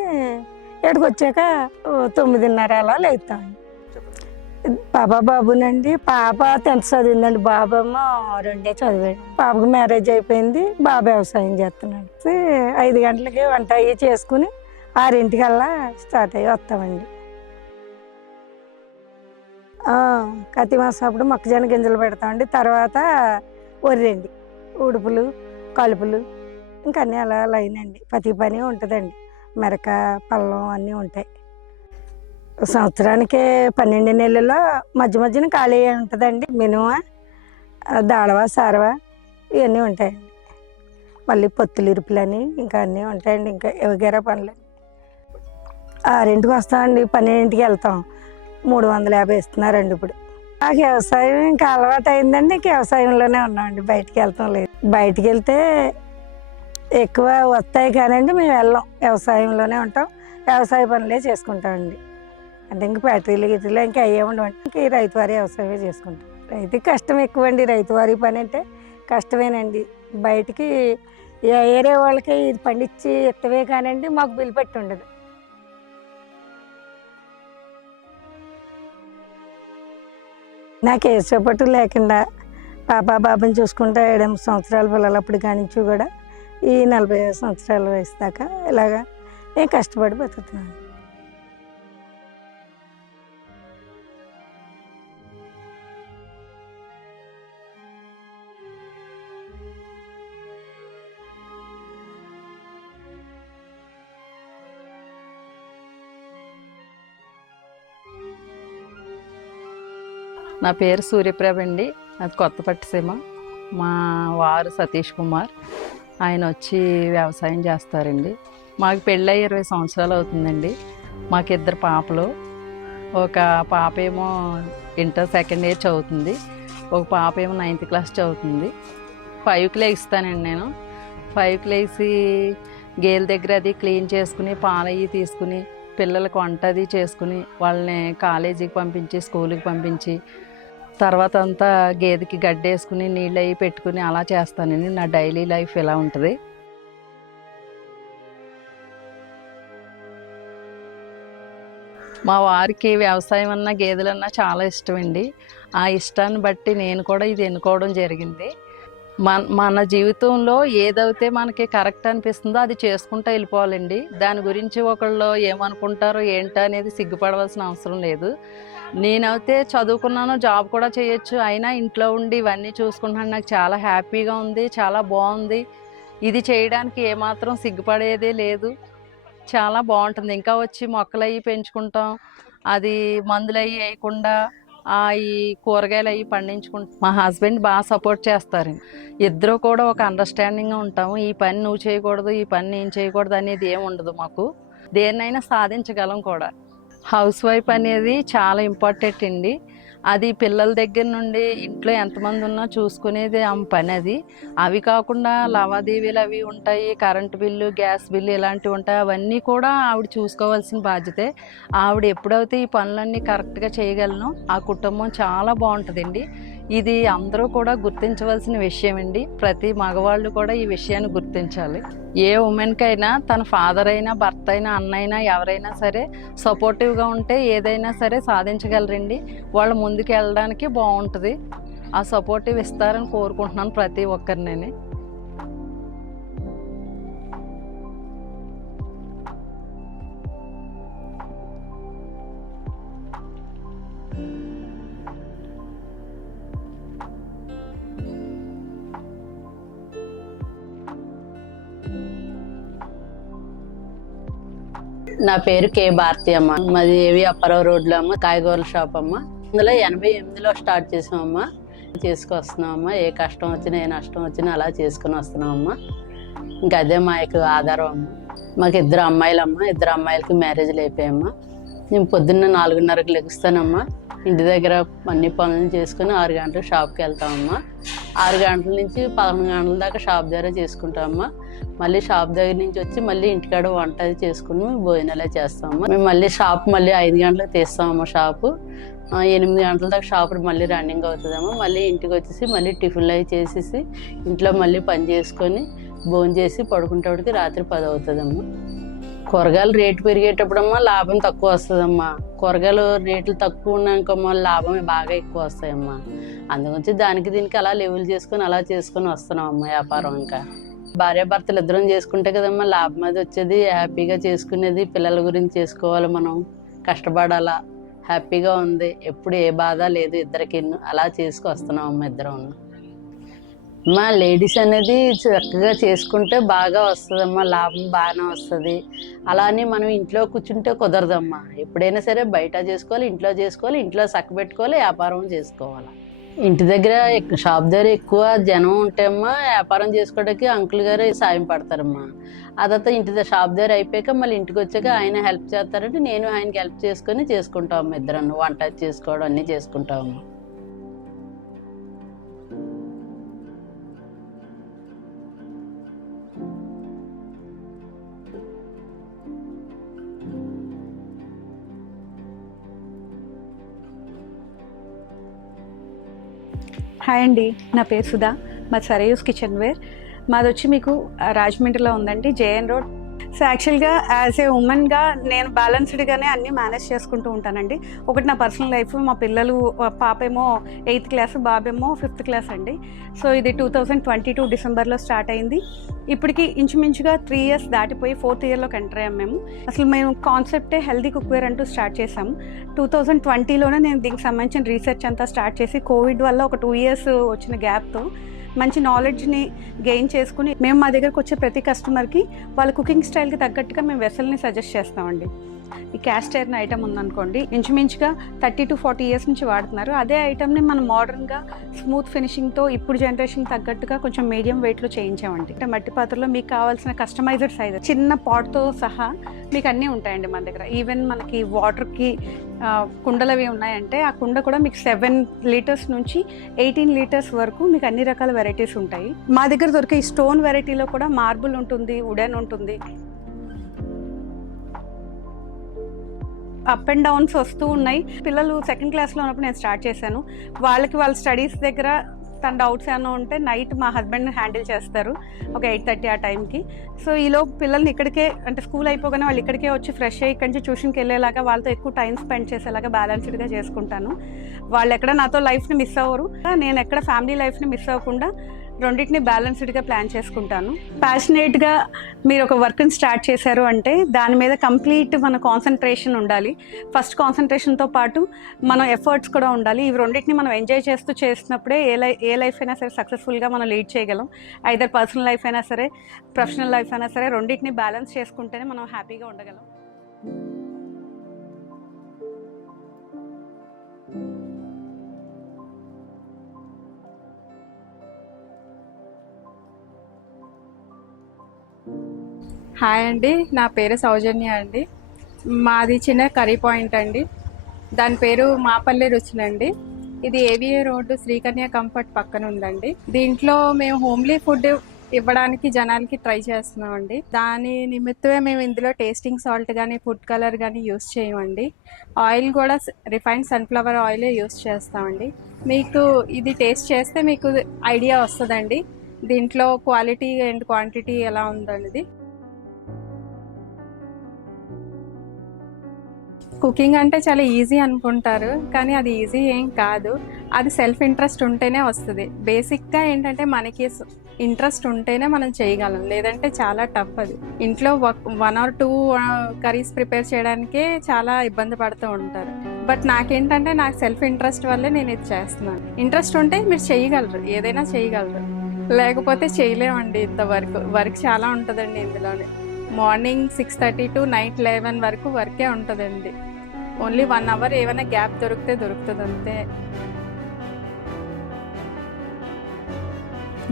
ఇక్కడికి వచ్చాక 9:30 అలా లెగుతామండి. పాప బాబునండి. పాప 10th చదివిందండి, బాబేమో 2 చదివాడు. పాపకు మ్యారేజ్ అయిపోయింది, బాబు వ్యవసాయం చేస్తున్నాడు. 5 గంటలకి వంట అయ్యి చేసుకుని 6ంటికల్లా స్టార్ట్ అయ్యి వస్తామండి. కత్తి మాసం అప్పుడు మొక్కజొన్న గింజలు పెడతామండి. తర్వాత వరిరండి, ఉడుపులు, కలుపులు, ఇంకా అన్నీ అలా లైనండి. ప్రతి పని ఉంటుందండి. మెరక, పళ్ళం అన్నీ ఉంటాయి. సంవత్సరానికి 12 నెలల్లో మధ్య మధ్యన ఖాళీ ఉంటుందండి. మినుమ, దాడవ, సారవ ఇవన్నీ ఉంటాయండి. మళ్ళీ పొత్తులు, ఇరుపులని ఇంకా అన్నీ ఉంటాయండి. ఇంకా ఎవగేరా పనులు. 6ంటికి వస్తామండి, 12ంటికి వెళ్తాం. 350 ఇస్తున్నారండి ఇప్పుడు. నాకు వ్యవసాయం ఇంకా అలవాటు అయిందండి. ఇంకా వ్యవసాయంలోనే ఉన్నామండి, బయటికి వెళ్తాం లేదు. బయటికి వెళ్తే ఎక్కువ వస్తాయి కానండి మేము వెళ్ళాం, వ్యవసాయంలోనే ఉంటాం. వ్యవసాయ పనులే చేసుకుంటామండి. అంటే ఇంక ఫ్యాక్టరీలు గిట్రీలు ఇంకా అయ్యే ఉండవండి. ఇంక ఈ రైతువారి వ్యవసాయమే చేసుకుంటాం. రైతుకి కష్టం ఎక్కువండి. రైతువారి పని అంటే కష్టమేనండి. బయటికి ఏరే వాళ్ళకి ఇది పండించి ఇత్తవే కానండి మాకు బిల్లు పెట్టి ఉండదు. నాకు ఏ సపోర్టు లేకుండా పాప బాబుని చూసుకుంటా 7 సంవత్సరాల పిల్లలప్పుడు కానించి కూడా ఈ 45 సంవత్సరాల వయసు దాకా ఇలాగా నేను కష్టపడి బతుకుతున్నాను. నా పేరు సూర్యప్రభ అండి, అది కొత్తపట్టిసీమ. మా వారు సతీష్ కుమార్, ఆయన వచ్చి వ్యవసాయం చేస్తారండి. మాకు పెళ్ళై 20 సంవత్సరాలు అవుతుందండి. మాకు 2 పాపలు. ఒక పాప ఏమో ఇంటర్ 2nd ఇయర్ చదువుతుంది, ఒక పాప ఏమో 9th క్లాస్ చదువుతుంది. 5కి లేస్తానండి నేను. 5కి లేచి గేదెల దగ్గర అది క్లీన్ చేసుకుని, పాలయ్యి తీసుకుని, పిల్లలకు వంట అది చేసుకుని, వాళ్ళని కాలేజీకి పంపించి, స్కూల్కి పంపించి, తర్వాత అంతా గేదెకి గడ్డేసుకుని నీళ్ళు అవి పెట్టుకుని అలా చేస్తానండి. నా డైలీ లైఫ్ ఇలా ఉంటుంది. మా వారికి వ్యవసాయం అన్నా గేదెలన్నా చాలా ఇష్టమండి. ఆ ఇష్టాన్ని బట్టి నేను కూడా ఇది ఎన్నుకోవడం జరిగింది. మన జీవితంలో ఏదైతే మనకి కరెక్ట్ అనిపిస్తుందో అది చేసుకుంటూ వెళ్ళిపోవాలండి. దాని గురించి ఒకళ్ళు ఏమనుకుంటారో ఏంటో అనేది సిగ్గుపడవలసిన అవసరం లేదు. నేనైతే చదువుకున్నాను, జాబ్ కూడా చేయొచ్చు, అయినా ఇంట్లో ఉండి ఇవన్నీ చూసుకుంటున్నాను. నాకు చాలా హ్యాపీగా ఉంది, చాలా బాగుంది. ఇది చేయడానికి ఏమాత్రం సిగ్గుపడేదే లేదు, చాలా బాగుంటుంది. ఇంకా వచ్చి మొక్కలు అవి పెంచుకుంటాం, అది మందులు అవి వేయకుండా ఈ కూరగాయలు అవి పండించుకుంటాం. మా హస్బెండ్ బాగా సపోర్ట్ చేస్తారు. ఇద్దరు కూడా ఒక అండర్స్టాండింగ్గా ఉంటాము. ఈ పని నువ్వు చేయకూడదు, ఈ పని నేను చేయకూడదు అనేది ఏమి ఉండదు మాకు. దేన్నైనా సాధించగలం కూడా. హౌస్ వైఫ్ అనేది చాలా ఇంపార్టెంట్ అండి. అది పిల్లల దగ్గర నుండి ఇంట్లో ఎంతమంది ఉన్నా చూసుకునేది ఆమె పని అది. అవి కాకుండా లావాదేవీలు అవి ఉంటాయి, కరెంటు బిల్లు, గ్యాస్ బిల్లు ఇలాంటివి ఉంటాయి. అవన్నీ కూడా ఆవిడ చూసుకోవాల్సిన బాధ్యతే. ఆవిడ ఎప్పుడైతే ఈ పనులన్నీ కరెక్ట్గా చేయగలను ఆ కుటుంబం చాలా బాగుంటుందండి. ఇది అందరూ కూడా గుర్తించవలసిన విషయం అండి. ప్రతి మగవాళ్ళు కూడా ఈ విషయాన్ని గుర్తించాలి. ఏ ఉమెన్కైనా తన ఫాదర్ అయినా, భర్త అయినా, అన్న అయినా, ఎవరైనా సరే సపోర్టివ్గా ఉంటే ఏదైనా సరే సాధించగలరండి. వాళ్ళు ముందుకు వెళ్ళడానికి బాగుంటుంది. ఆ సపోర్టివ్ ఇస్తారని కోరుకుంటున్నాను ప్రతి ఒక్కరిని. నా పేరు కే భారతి అమ్మ. మాది ఏవి అప్పారావు రోడ్లో అమ్మ, కాయగూరల షాప్ అమ్మ. 1988లో స్టార్ట్ చేసామమ్మా. చేసుకొస్తున్నామమ్మా. ఏ కష్టం వచ్చినా ఏ నష్టం వచ్చినా అలా చేసుకుని వస్తున్నామమ్మా. ఇంకా అదే మాకు ఆధారం అమ్మ. మాకు 2 అమ్మాయిలమ్మ. 2 అమ్మాయిలకి మ్యారేజ్లు అయిపోయామ్మా. నేను పొద్దున్న 4:30కి లెగుస్తానమ్మా. ఇంటి దగ్గర అన్ని పనులు చేసుకుని 6 గంటలకు షాప్కి వెళ్తామమ్మా. 6 గంటల నుంచి 11 గంటల దాకా షాప్ దగ్గర చేసుకుంటామమ్మా. మళ్ళీ షాప్ దగ్గర నుంచి వచ్చి మళ్ళీ ఇంటికాడ వంట చేసుకుని భోజనాలే చేస్తామమ్మా. మేము మళ్ళీ షాప్ మళ్ళీ 5 గంటలకు తీస్తామమ్మా. షాపు 8 గంటల దాకా షాపు మళ్ళీ రన్నింగ్ అవుతుందమ్మా. మళ్ళీ ఇంటికి వచ్చేసి మళ్ళీ టిఫిన్లు అవి చేసేసి ఇంట్లో మళ్ళీ పని చేసుకొని భోజనం చేసి పడుకునేటప్పటికి రాత్రి 10 అవుతుందమ్మా. కూరగాయలు రేటు పెరిగేటప్పుడమ్మా లాభం తక్కువ వస్తుందమ్మా. కూరగాయలు రేట్లు తక్కువ ఉన్నాకమ్మా లాభం బాగా ఎక్కువ వస్తాయమ్మా. అందుగురించి దానికి దీనికి అలా లెవెల్ చేసుకొని అలా చేసుకొని వస్తున్నామమ్మా వ్యాపారం. ఇంకా భార్యాభర్తలు 2 చేసుకుంటే కదమ్మా లాభం అది వచ్చేది. హ్యాపీగా చేసుకునేది. పిల్లల గురించి చేసుకోవాలి, మనం కష్టపడాలా. హ్యాపీగా ఉంది, ఎప్పుడు ఏ బాధ లేదు ఇద్దరికి. అలా చేసుకొస్తున్నామమ్మా 2. అమ్మా లేడీస్ అనేది చక్కగా చేసుకుంటే బాగా వస్తుందమ్మా, లాభం బాగానే వస్తుంది. అలానే మనం ఇంట్లో కూర్చుంటే కుదరదమ్మా. ఎప్పుడైనా సరే బయట చేసుకోవాలి, ఇంట్లో చేసుకోవాలి, ఇంట్లో చక్కబెట్టుకోవాలి, వ్యాపారం చేసుకోవాలి. ఇంటి దగ్గర షాప్ దగ్గర ఎక్కువ జనం ఉంటేమ్మా వ్యాపారం చేసుకోవడానికి అంకుల్ గారు సాయం పడతారమ్మా. అదంతా ఇంటి షాప్ దగ్గర అయిపోయాక మళ్ళీ ఇంటికి వచ్చాక ఆయన హెల్ప్ చేస్తారంటే నేను ఆయనకి హెల్ప్ చేసుకొని చేసుకుంటామమ్మా. 2 వంట చేసుకోవడం అన్నీ చేసుకుంటామమ్మా. హాయ్ అండి, నా పేరు సుధా. మాది సరయూస్ కిచెన్ వేర్. మాది వచ్చి మీకు రాజమండ్రిలో ఉందండి, జేఎన్ రోడ్. సో యాక్చువల్గా యాజ్ ఏ ఉమెన్గా నేను బ్యాలెన్స్డ్గానే అన్నీ మేనేజ్ చేసుకుంటూ ఉంటానండి. ఒకటి నా పర్సనల్ లైఫ్, మా పిల్లలు, పాపేమో 8th క్లాస్, బాబేమో 5th క్లాస్ అండి. సో ఇది 2022 డిసెంబర్లో స్టార్ట్ అయింది. ఇప్పటికి ఇంచుమించుగా 3 years దాటిపోయి 4th yearలోకి ఎంటర్ అయ్యాం మేము. అసలు మేము కాన్సెప్టే హెల్దీ కుక్వేర్ అంటూ స్టార్ట్ చేసాము. 2020లోనే నేను దీనికి సంబంధించిన రీసెర్చ్ అంతా స్టార్ట్ చేసి కోవిడ్ వల్ల ఒక 2 years వచ్చిన గ్యాప్తో మంచి నాలెడ్జ్ని గెయిన్ చేసుకుని మేము మా దగ్గరకు వచ్చే ప్రతి కస్టమర్కి వాళ్ళ కుకింగ్ స్టైల్కి తగ్గట్టుగా మేము వెసల్ని సజెస్ట్ చేస్తామండి. ఈ క్యాస్ట్ ఐరన్ ఐటమ్ ఉందనుకోండి, ఇంచుమించుగా 30 to 40 years నుంచి వాడుతున్నారు. అదే ఐటమ్ని మనం మోడర్న్గా స్మూత్ ఫినిషింగ్తో ఇప్పుడు జనరేషన్ తగ్గట్టుగా కొంచెం మీడియం వెయిట్లో చేయించామండి. అంటే మట్టి పాత్రలో మీకు కావాల్సిన కస్టమైజ్డ్ సైజ్ చిన్న పాట్తో సహా మీకు అన్నీ ఉంటాయండి మన దగ్గర. ఈవెన్ మనకి వాటర్కి కుండలు అవి ఉన్నాయంటే ఆ కుండ కూడా మీకు 7 liters నుంచి 18 liters వరకు మీకు అన్ని రకాల వెరైటీస్ ఉంటాయి. మా దగ్గర దొరికే ఈ స్టోన్ వెరైటీలో కూడా మార్బుల్ ఉంటుంది, వుడెన్ ఉంటుంది. అప్ అండ్ డౌన్స్ వస్తూ ఉన్నాయి. పిల్లలు 2nd క్లాస్లో ఉన్నప్పుడు నేను స్టార్ట్ చేశాను. వాళ్ళ స్టడీస్ దగ్గర తన డౌట్స్ ఏమైనా ఉంటే నైట్ మా హస్బెండ్ హ్యాండిల్ చేస్తారు ఒక 8:30 ఆ టైంకి. సో ఈలో పిల్లల్ని ఇక్కడికే, అంటే స్కూల్ అయిపోగానే వాళ్ళు ఇక్కడికే వచ్చి ఫ్రెష్ అయ్యి ఇక్కడి నుంచి ట్యూషన్కి వెళ్ళేలాగా వాళ్ళతో ఎక్కువ టైం స్పెండ్ చేసేలాగా బ్యాలెన్స్డ్గా చేసుకుంటాను. వాళ్ళు ఎక్కడ నాతో లైఫ్ని మిస్ అవ్వరు, నేను ఎక్కడ ఫ్యామిలీ లైఫ్ని మిస్ అవ్వకుండా రెండింటిని బ్యాలెన్స్డ్గా ప్లాన్ చేసుకుంటాను. ప్యాషనేట్గా మీరు ఒక వర్క్ని స్టార్ట్ చేశారు అంటే దాని మీద కంప్లీట్ మన కాన్సన్ట్రేషన్ ఉండాలి. ఫస్ట్ కాన్సన్ట్రేషన్తో పాటు మనం ఎఫర్ట్స్ కూడా ఉండాలి. ఇవి రెండింటిని మనం ఎంజాయ్ చేస్తూ చేసినప్పుడే ఏ లైఫ్ అయినా సరే సక్సెస్ఫుల్గా మనం లీడ్ చేయగలం. ఐదర్ పర్సనల్ లైఫ్ అయినా సరే, ప్రొఫెషనల్ లైఫ్ అయినా సరే, రెండింటిని బ్యాలెన్స్ చేసుకుంటేనే మనం హ్యాపీగా ఉండగలం. హాయ్ అండి, నా పేరు సౌజన్య అండి. మాది చిన్న కర్రీ పాయింట్ అండి. దాని పేరు మాపల్లి రుచులండి. ఇది ఏవిఏ రోడ్డు శ్రీకన్య కంఫర్ట్ పక్కన ఉందండి. దీంట్లో మేము హోమ్లీ ఫుడ్ ఇవ్వడానికి జనాలకి ట్రై చేస్తున్నామండి. దాని నిమిత్తమే మేము ఇందులో టేస్టింగ్ సాల్ట్ కానీ ఫుడ్ కలర్ కానీ యూస్ చేయమండి. ఆయిల్ కూడా రిఫైన్డ్ సన్ఫ్లవర్ ఆయిలే యూస్ చేస్తామండి. మీకు ఇది టేస్ట్ చేస్తే మీకు ఐడియా వస్తుందండి దీంట్లో క్వాలిటీ అండ్ క్వాంటిటీ ఎలా ఉందనేది. కుకింగ్ అంటే చాలా ఈజీ అనుకుంటారు, కానీ అది ఈజీ ఏం కాదు. అది సెల్ఫ్ ఇంట్రెస్ట్ ఉంటేనే వస్తుంది. బేసిక్గా ఏంటంటే మనకి ఇంట్రెస్ట్ ఉంటేనే మనం చేయగలం, లేదంటే చాలా టఫ్. అది ఇంట్లో 1 or 2 కర్రీస్ ప్రిపేర్ చేయడానికే చాలా ఇబ్బంది పడుతూ ఉంటారు. బట్ నాకేంటంటే నాకు సెల్ఫ్ ఇంట్రెస్ట్ వల్లే నేను ఇది చేస్తున్నాను. ఇంట్రెస్ట్ ఉంటే మీరు చేయగలరు, ఏదైనా చేయగలరు, లేకపోతే చేయలేమండి. వర్క్ చాలా ఉంటుందండి ఇందులోనే. మార్నింగ్ 6:30 to నైట్ 11 వరకు వర్కే ఉంటుందండి. ఓన్లీ 1 hour ఏమైనా గ్యాప్ దొరుకుతుంది అంతే.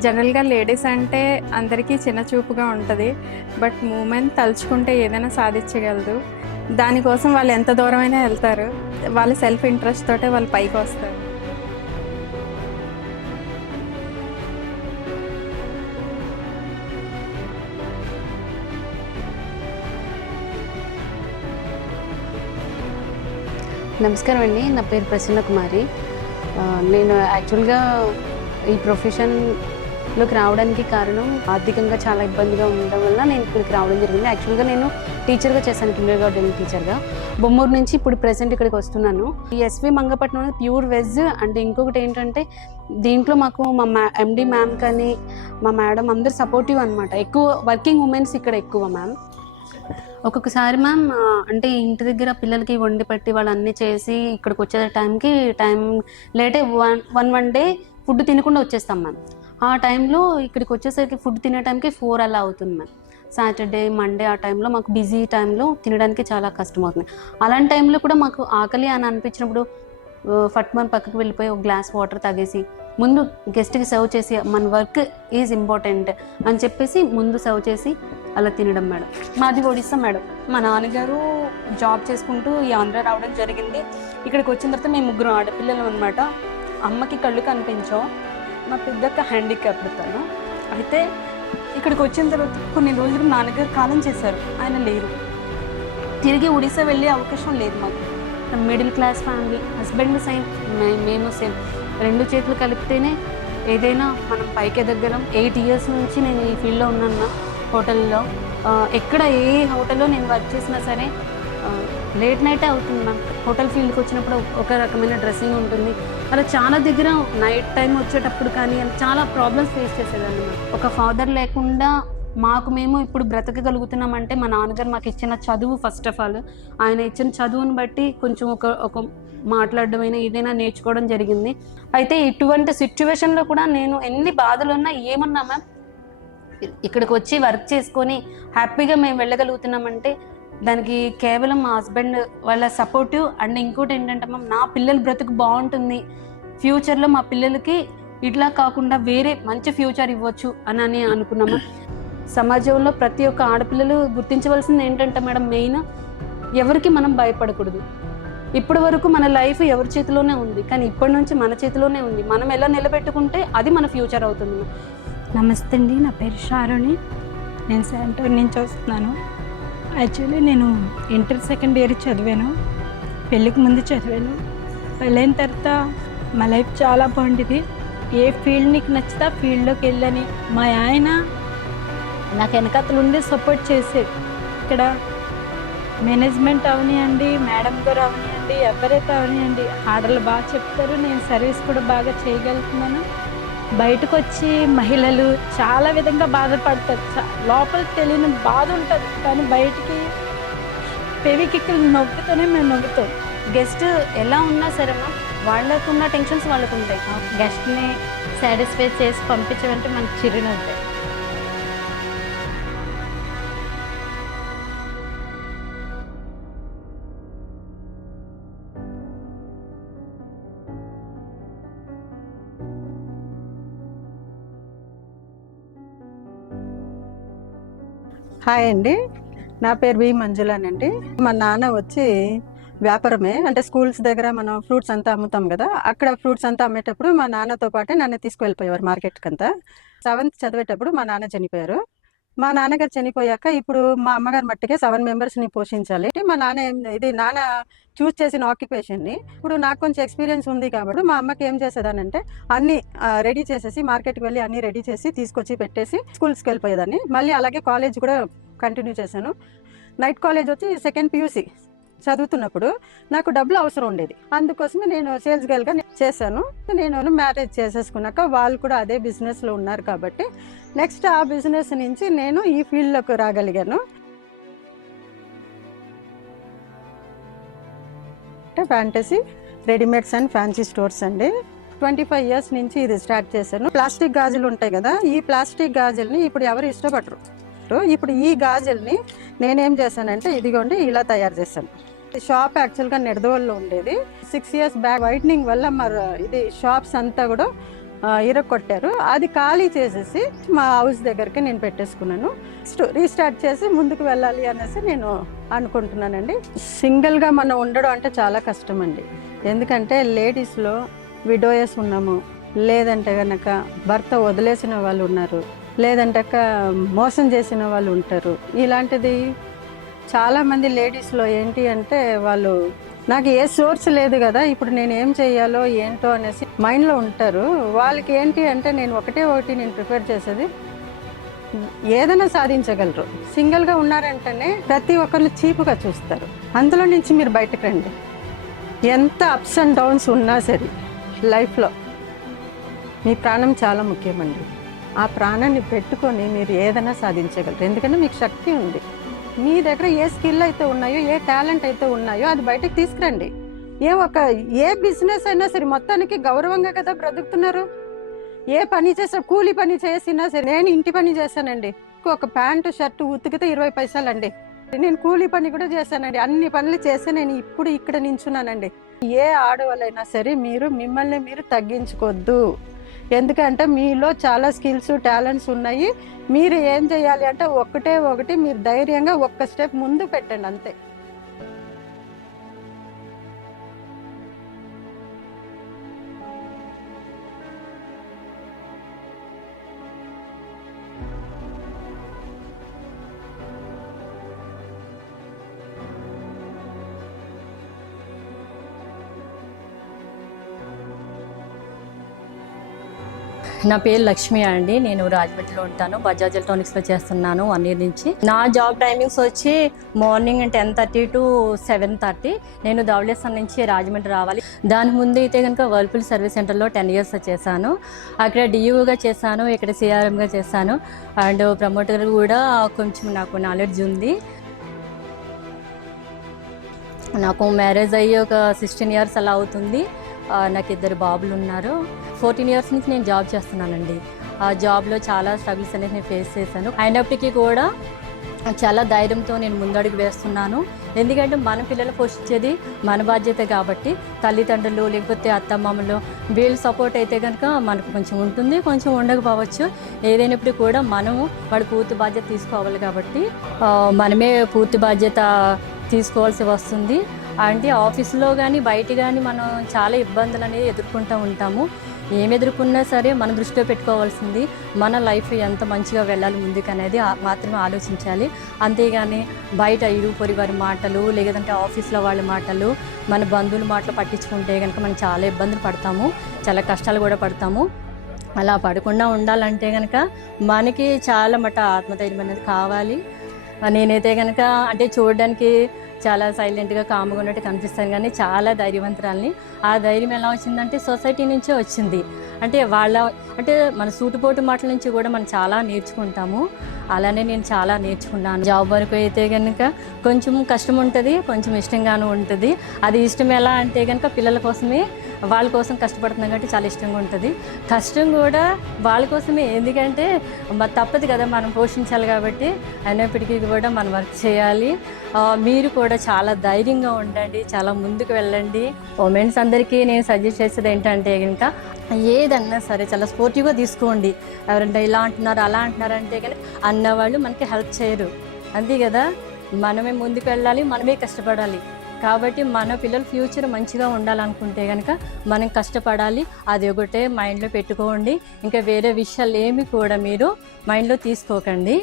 జనరల్గా లేడీస్ అంటే అందరికీ చిన్న చూపుగా ఉంటుంది, బట్ మూమెంట్ తలుచుకుంటే ఏదైనా సాధించగలదు. దానికోసం వాళ్ళు ఎంత దూరమైనా వెళ్తారు. వాళ్ళ సెల్ఫ్ ఇంట్రెస్ట్ తోటే వాళ్ళు పైకి వస్తారు. నమస్కారం అండి, నా పేరు ప్రసన్న కుమారి. నేను యాక్చువల్గా ఈ ప్రొఫెషన్లోకి రావడానికి కారణం ఆర్థికంగా చాలా ఇబ్బందిగా ఉండడం వల్ల నేను ఇక్కడికి రావడం జరిగింది. యాక్చువల్గా నేను టీచర్గా చేశాను, కిండర్గార్టెన్ టీచర్గా. బొమ్మూరు నుంచి ఇప్పుడు ప్రెసెంట్ ఇక్కడికి వస్తున్నాను. ఈ ఎస్వి మంగపట్నం అనేది ప్యూర్ వెజ్. అంటే ఇంకొకటి ఏంటంటే దీంట్లో మాకు మా ఎండి మ్యామ్ కానీ మా మేడం అందరు సపోర్టివ్ అనమాట. ఎక్కువ వర్కింగ్ ఉమెన్స్ ఇక్కడ ఎక్కువ మ్యామ్. ఒక్కొక్కసారి మ్యామ్ అంటే ఇంటి దగ్గర పిల్లలకి వండి పెట్టి వాళ్ళు అన్నీ చేసి ఇక్కడికి వచ్చే టైం లేటే వన్ డే ఫుడ్ తినకుండా వచ్చేస్తాం మ్యామ్. ఆ టైంలో ఇక్కడికి వచ్చేసరికి ఫుడ్ తినే టైంకి 4 అలా అవుతుంది మ్యామ్. సాటర్డే మండే ఆ టైంలో మాకు బిజీ టైంలో తినడానికి చాలా కష్టం అవుతుంది. అలాంటి టైంలో కూడా మాకు ఆకలి అని అనిపించినప్పుడు ఫట్మన్ పక్కకు వెళ్ళిపోయి ఒక గ్లాస్ వాటర్ తాగేసి ముందు గెస్ట్కి సర్వ్ చేసి మన వర్క్ ఈజ్ ఇంపార్టెంట్ అని చెప్పేసి ముందు సర్వ్ చేసి అలా తినడం మేడం. మాది ఒడిస్సా మేడం. మా నాన్నగారు జాబ్ చేసుకుంటూ ఈ ఆంధ్ర రావడం జరిగింది. ఇక్కడికి వచ్చిన తర్వాత మేము 3 ఆడపిల్లలు అనమాట. అమ్మకి కళ్ళు కనిపించాం, మా పెద్దక్క హ్యాండిక్యాప్ తను. అయితే ఇక్కడికి వచ్చిన తర్వాత కొన్ని రోజులు నాన్నగారు కాలం చేశారు, ఆయన లేరు. తిరిగి ఒడిస్సా వెళ్ళే అవకాశం లేదు మాకు. Middle class family, husband same, మేము సేమ్. 2 చేతులు కలిపితేనే ఏదైనా మనం పైకి ఎదగలం. 8 years నుంచి నేను ఈ ఫీల్డ్లో ఉన్నాను. హోటల్లో ఎక్కడ ఏ హోటల్లో నేను వర్క్ చేసినా సరే లేట్ నైటే అవుతుంది మ్యామ్. హోటల్ ఫీల్డ్కి వచ్చినప్పుడు ఒక రకమైన డ్రెస్సింగ్ ఉంటుంది. అలా చాలా దగ్గర నైట్ టైం వచ్చేటప్పుడు కానీ చాలా ప్రాబ్లమ్స్ ఫేస్ చేసేదాన్ని మ్యామ్. ఒక ఫాదర్ లేకుండా మేము ఇప్పుడు బ్రతకగలుగుతున్నామంటే మా నాన్నగారు మాకు ఇచ్చిన చదువు. ఫస్ట్ ఆఫ్ ఆల్ ఆయన ఇచ్చిన చదువుని బట్టి కొంచెం ఒక మాట్లాడడమైనా ఏదైనా నేర్చుకోవడం జరిగింది. అయితే ఇటువంటి సిచ్యువేషన్లో కూడా నేను ఎన్ని బాధలున్నా ఏమన్నా మ్యామ్ ఇక్కడికి వచ్చి వర్క్ చేసుకొని హ్యాపీగా మేము వెళ్ళగలుగుతున్నామంటే దానికి కేవలం మా హస్బెండ్ వాళ్ళ సపోర్టివ్. అండ్ ఇంకోటి ఏంటంటే మ్యామ్, నా పిల్లల బ్రతుకు బాగుంటుంది, ఫ్యూచర్లో మా పిల్లలకి ఇట్లా కాకుండా వేరే మంచి ఫ్యూచర్ ఇవ్వచ్చు అని అనుకున్నాము. సమాజంలో ప్రతి ఒక్క ఆడపిల్లలు గుర్తించవలసింది ఏంటంటే మేడం, మెయిన్ ఎవరికి మనం భయపడకూడదు. ఇప్పటి వరకు మన లైఫ్ ఎవరి చేతిలోనే ఉంది, కానీ ఇప్పటి నుంచి మన చేతిలోనే ఉంది. మనం ఎలా నిలబెట్టుకుంటే అది మన ఫ్యూచర్ అవుతుంది. నమస్తే అండి, నా పేరు షారోని. నేను శాంటోర్ నుంచి వస్తున్నాను. యాక్చువల్లీ నేను ఇంటర్ 2nd year చదివాను. పెళ్ళికి ముందు చదివాను. పెళ్ళైన తర్వాత మా లైఫ్ చాలా బాగుండేది. ఏ ఫీల్డ్ నీకు నచ్చితే ఆ ఫీల్డ్లోకి వెళ్ళని మా ఆయన నాకు వెనకతలు ఉండి సపోర్ట్ చేసేది. ఇక్కడ మేనేజ్మెంట్ అవనియండి, మేడం గారు అవనియండి, ఎవరైతే అవనియండి, ఆర్డర్లు బాగా చెప్తారు. నేను సర్వీస్ కూడా బాగా చేయగలుగుతున్నాను. బయటకు వచ్చి మహిళలు చాలా విధంగా బాధపడతారు. లోపల తెలియని బాధ ఉంటుంది, కానీ బయటికి పెవికిక్కులు నవ్వుతూనే మేము నవ్వుతాం. గెస్ట్ ఎలా ఉన్నా సరే వాళ్ళకు ఉన్న టెన్షన్స్ వాళ్ళకు ఉంటాయి. గెస్ట్ని సాటిస్ఫై చేసి పంపించమంటే మనకు చిరునవ్వుతాయి. హాయ్ అండి, నా పేరు బి మంజులానండి. మా నాన్న వచ్చి వ్యాపారమే. అంటే స్కూల్స్ దగ్గర మనం ఫ్రూట్స్ అంతా అమ్ముతాం కదా, అక్కడ ఫ్రూట్స్ అంతా అమ్మేటప్పుడు మా నాన్నతో పాటే నన్ను తీసుకువెళ్ళిపోయేవారు మార్కెట్కి అంతా. 7th చదివేటప్పుడు మా నాన్న చనిపోయారు. మా నాన్నగారు చనిపోయాక ఇప్పుడు మా అమ్మగారు మట్టికే 7 మెంబర్స్ని పోషించాలి. మా నాన్న నాన్న చూస్ చేసిన ఆక్యుపేషన్ని ఇప్పుడు నాకు కొంచెం ఎక్స్పీరియన్స్ ఉంది కాబట్టి మా అమ్మకి ఏం చేసేదానంటే అన్నీ రెడీ చేసేసి మార్కెట్కి వెళ్ళి అన్నీ రెడీ చేసి తీసుకొచ్చి పెట్టేసి స్కూల్స్కి వెళ్ళిపోయేదాన్ని. మళ్ళీ అలాగే కాలేజ్ కూడా కంటిన్యూ చేశాను. నైట్ కాలేజ్ వచ్చి 2nd PUC చదువుతున్నప్పుడు నాకు డబ్బులు అవసరం ఉండేది, అందుకోసమే నేను సేల్స్ గర్ల్గా చేశాను. నేను మ్యారేజ్ చేసేసుకున్నాక వాళ్ళు కూడా అదే బిజినెస్లో ఉన్నారు కాబట్టి నెక్స్ట్ ఆ బిజినెస్ నుంచి నేను ఈ ఫీల్డ్లోకి రాగలిగాను. Fantasy readymades and fancy stores అండి. 25 years నుంచి ఇది స్టార్ట్ చేశాను. ప్లాస్టిక్ గాజులు ఉంటాయి కదా, ఈ ప్లాస్టిక్ గాజుల్ని ఇప్పుడు ఎవరు ఇష్టపడరు. ఇప్పుడు ఈ గాజుల్ని నేనేం చేశానంటే ఇదిగోండి ఇలా తయారు చేశాను. షాప్ యాక్చువల్గా నెడదవల్లో ఉండేది. 6 years బ్యాక్ వైట్నింగ్ వల్ల మరి షాప్స్ అంతా కూడా ఇరగొట్టారు. అది ఖాళీ చేసేసి మా హౌస్ దగ్గరికి నేను పెట్టేసుకున్నాను. రీస్టార్ట్ చేసి ముందుకు వెళ్ళాలి అనేసి నేను అనుకుంటున్నానండి. సింగిల్గా మనం ఉండడం అంటే చాలా కష్టం అండి. ఎందుకంటే లేడీస్లో విడోయర్స్ ఉన్నాము, లేదంటే కనుక భర్త వదిలేసిన వాళ్ళు ఉన్నారు, లేదంటే మోసం చేసిన వాళ్ళు ఉంటారు. ఇలాంటిది చాలామంది లేడీస్లో ఏంటి అంటే వాళ్ళు నాకు ఏ సోర్స్ లేదు కదా, ఇప్పుడు నేను ఏం చేయాలో ఏంటో అనేసి మైండ్లో ఉంటారు. వాళ్ళకి ఏంటి అంటే నేను నేను ప్రిఫర్ చేసేది ఏదైనా సాధించగలరు. సింగిల్గా ఉన్నారంటేనే ప్రతి ఒక్కరు చీపుగా చూస్తారు. అందులో నుంచి మీరు బయటకు రండి. ఎంత అప్స్ అండ్ డౌన్స్ ఉన్నా సరే లైఫ్లో మీ ప్రాణం చాలా ముఖ్యమండి. ఆ ప్రాణాన్ని పెట్టుకొని మీరు ఏదైనా సాధించగలరు. ఎందుకంటే మీకు శక్తి ఉంది. మీ దగ్గర ఏ స్కిల్ అయితే ఉన్నాయో, ఏ టాలెంట్ అయితే ఉన్నాయో అది బయటకు తీసుకురండి. ఏ బిజినెస్ అయినా సరే మొత్తానికి గౌరవంగా కదా బ్రతుకుతున్నారు. ఏ పని చేసా, కూలి పని చేసినా సరే, నేను ఇంటి పని చేశానండి. ఒక ప్యాంటు షర్టు ఉతికితే 20 పైసలండి. నేను కూలి పని కూడా చేశానండి. అన్ని పనులు చేసి నేను ఇప్పుడు ఇక్కడ నించున్నానండి. ఏ ఆడవాళ్ళైనా సరే మిమ్మల్ని మీరు తగ్గించుకోవద్దు. ఎందుకంటే మీలో చాలా స్కిల్స్ టాలెంట్స్ ఉన్నాయి. మీరు ఏం చేయాలి అంటే ఒకటి మీరు ధైర్యంగా ఒక్క స్టెప్ ముందు పెట్టండి అంతే. నా పేరు లక్ష్మి అండి. నేను రాజమండ్రిలో ఉంటాను. బజాజ్ ఎలక్ట్రానిక్స్లో చేస్తున్నాను 1 year నుంచి. నా జాబ్ టైమింగ్స్ వచ్చి మార్నింగ్ 10:30 to 7:30. నేను ధవళేశ్వరం నుంచి రాజమండ్రి రావాలి. దాని ముందు అయితే కనుక వర్ల్పూల్ సర్వీస్ సెంటర్లో 10 years చేశాను. అక్కడ డియూగా చేశాను, ఇక్కడ CRMగా చేశాను. అండ్ ప్రమోటర్ కూడా కొంచెం నాకు నాలెడ్జ్ ఉంది. నాకు మ్యారేజ్ అయ్యి ఒక 16 years అలా అవుతుంది. నాకు 2 బాబులు ఉన్నారు. 14 years నుంచి నేను జాబ్ చేస్తున్నానండి. ఆ జాబ్లో చాలా స్ట్రగుల్స్ అనేది నేను ఫేస్ చేశాను. అయినప్పటికీ కూడా చాలా ధైర్యంతో నేను ముందడుగు వేస్తున్నాను. ఎందుకంటే మన పిల్లలు పోషించేది మన బాధ్యత కాబట్టి తల్లిదండ్రులు లేకపోతే అత్తమామలు వీళ్ళ సపోర్ట్ అయితే కనుక మనకు కొంచెం ఉంటుంది, కొంచెం ఉండకపోవచ్చు. ఏదైనప్పుడు కూడా మనము వాడి పూర్తి బాధ్యత తీసుకోవాలి కాబట్టి మనమే పూర్తి బాధ్యత తీసుకోవాల్సి వస్తుంది. అంటే ఆఫీస్లో కానీ బయట కానీ మనం చాలా ఇబ్బందులు అనేది ఎదుర్కొంటూ ఉంటాము. ఏమి ఎదుర్కొన్నా సరే మన దృష్టిలో పెట్టుకోవాల్సింది మన లైఫ్ ఎంత మంచిగా వెళ్ళాలి ముందుకు అనేది మాత్రమే ఆలోచించాలి. అంతేగాని బయట ఇరుగు వారి మాటలు లేదంటే ఆఫీస్లో వాళ్ళ మాటలు మన బంధువుల మాటలు పట్టించుకుంటే కనుక మనం చాలా ఇబ్బందులు పడతాము, చాలా కష్టాలు కూడా పడతాము. అలా పడకుండా ఉండాలంటే కనుక మనకి చాలా ఆత్మధైర్యం అనేది కావాలి. నేనైతే కనుక అంటే చూడడానికి చాలా సైలెంట్గా కామ్గా ఉన్నట్టు కనిపిస్తాను, కానీ చాలా ధైర్యవంతురాలని. ఆ ధైర్యం ఎలా వచ్చిందంటే సొసైటీ నుంచే వచ్చింది. అంటే మన సూటుపోటు మాటల నుంచి కూడా మనం చాలా నేర్చుకుంటాము. అలానే నేను చాలా నేర్చుకున్నాను. జాబ్ వరకు అయితే కనుక కొంచెం కష్టం ఉంటుంది, కొంచెం ఇష్టంగానూ ఉంటుంది. అది ఇష్టం ఎలా అంటే కనుక పిల్లల కోసమే, వాళ్ళ కోసం కష్టపడుతున్నాం కాబట్టి చాలా ఇష్టంగా ఉంటుంది. కష్టం కూడా వాళ్ళ కోసమే, ఎందుకంటే తప్పదు కదా, మనం పోషించాలి కాబట్టి. అయినప్పటికీ కూడా మనం వర్క్ చేయాలి. మీరు కూడా చాలా ధైర్యంగా ఉండండి, చాలా ముందుకు వెళ్ళండి. ఉమెన్స్ అందరికీ నేను సజెస్ట్ చేసేది ఏంటంటే కనుక ఏదన్నా సరే చాలా స్పోర్టివ్గా తీసుకోండి. ఎవరంటే ఇలా అంటున్నారు అలా అంటున్నారంటే కనుక అన్నవాళ్ళు మనకి హెల్ప్ చేయరు, అంతే కదా. మనమే ముందుకు వెళ్ళాలి, మనమే కష్టపడాలి. కాబట్టి మన పిల్లల ఫ్యూచర్ మంచిగా ఉండాలనుకుంటే కనుక మనం కష్టపడాలి. అది ఒకటే మైండ్లో పెట్టుకోండి. ఇంకా వేరే విషయాలు ఏమి కూడా మీరు మైండ్లో తీసుకోకండి.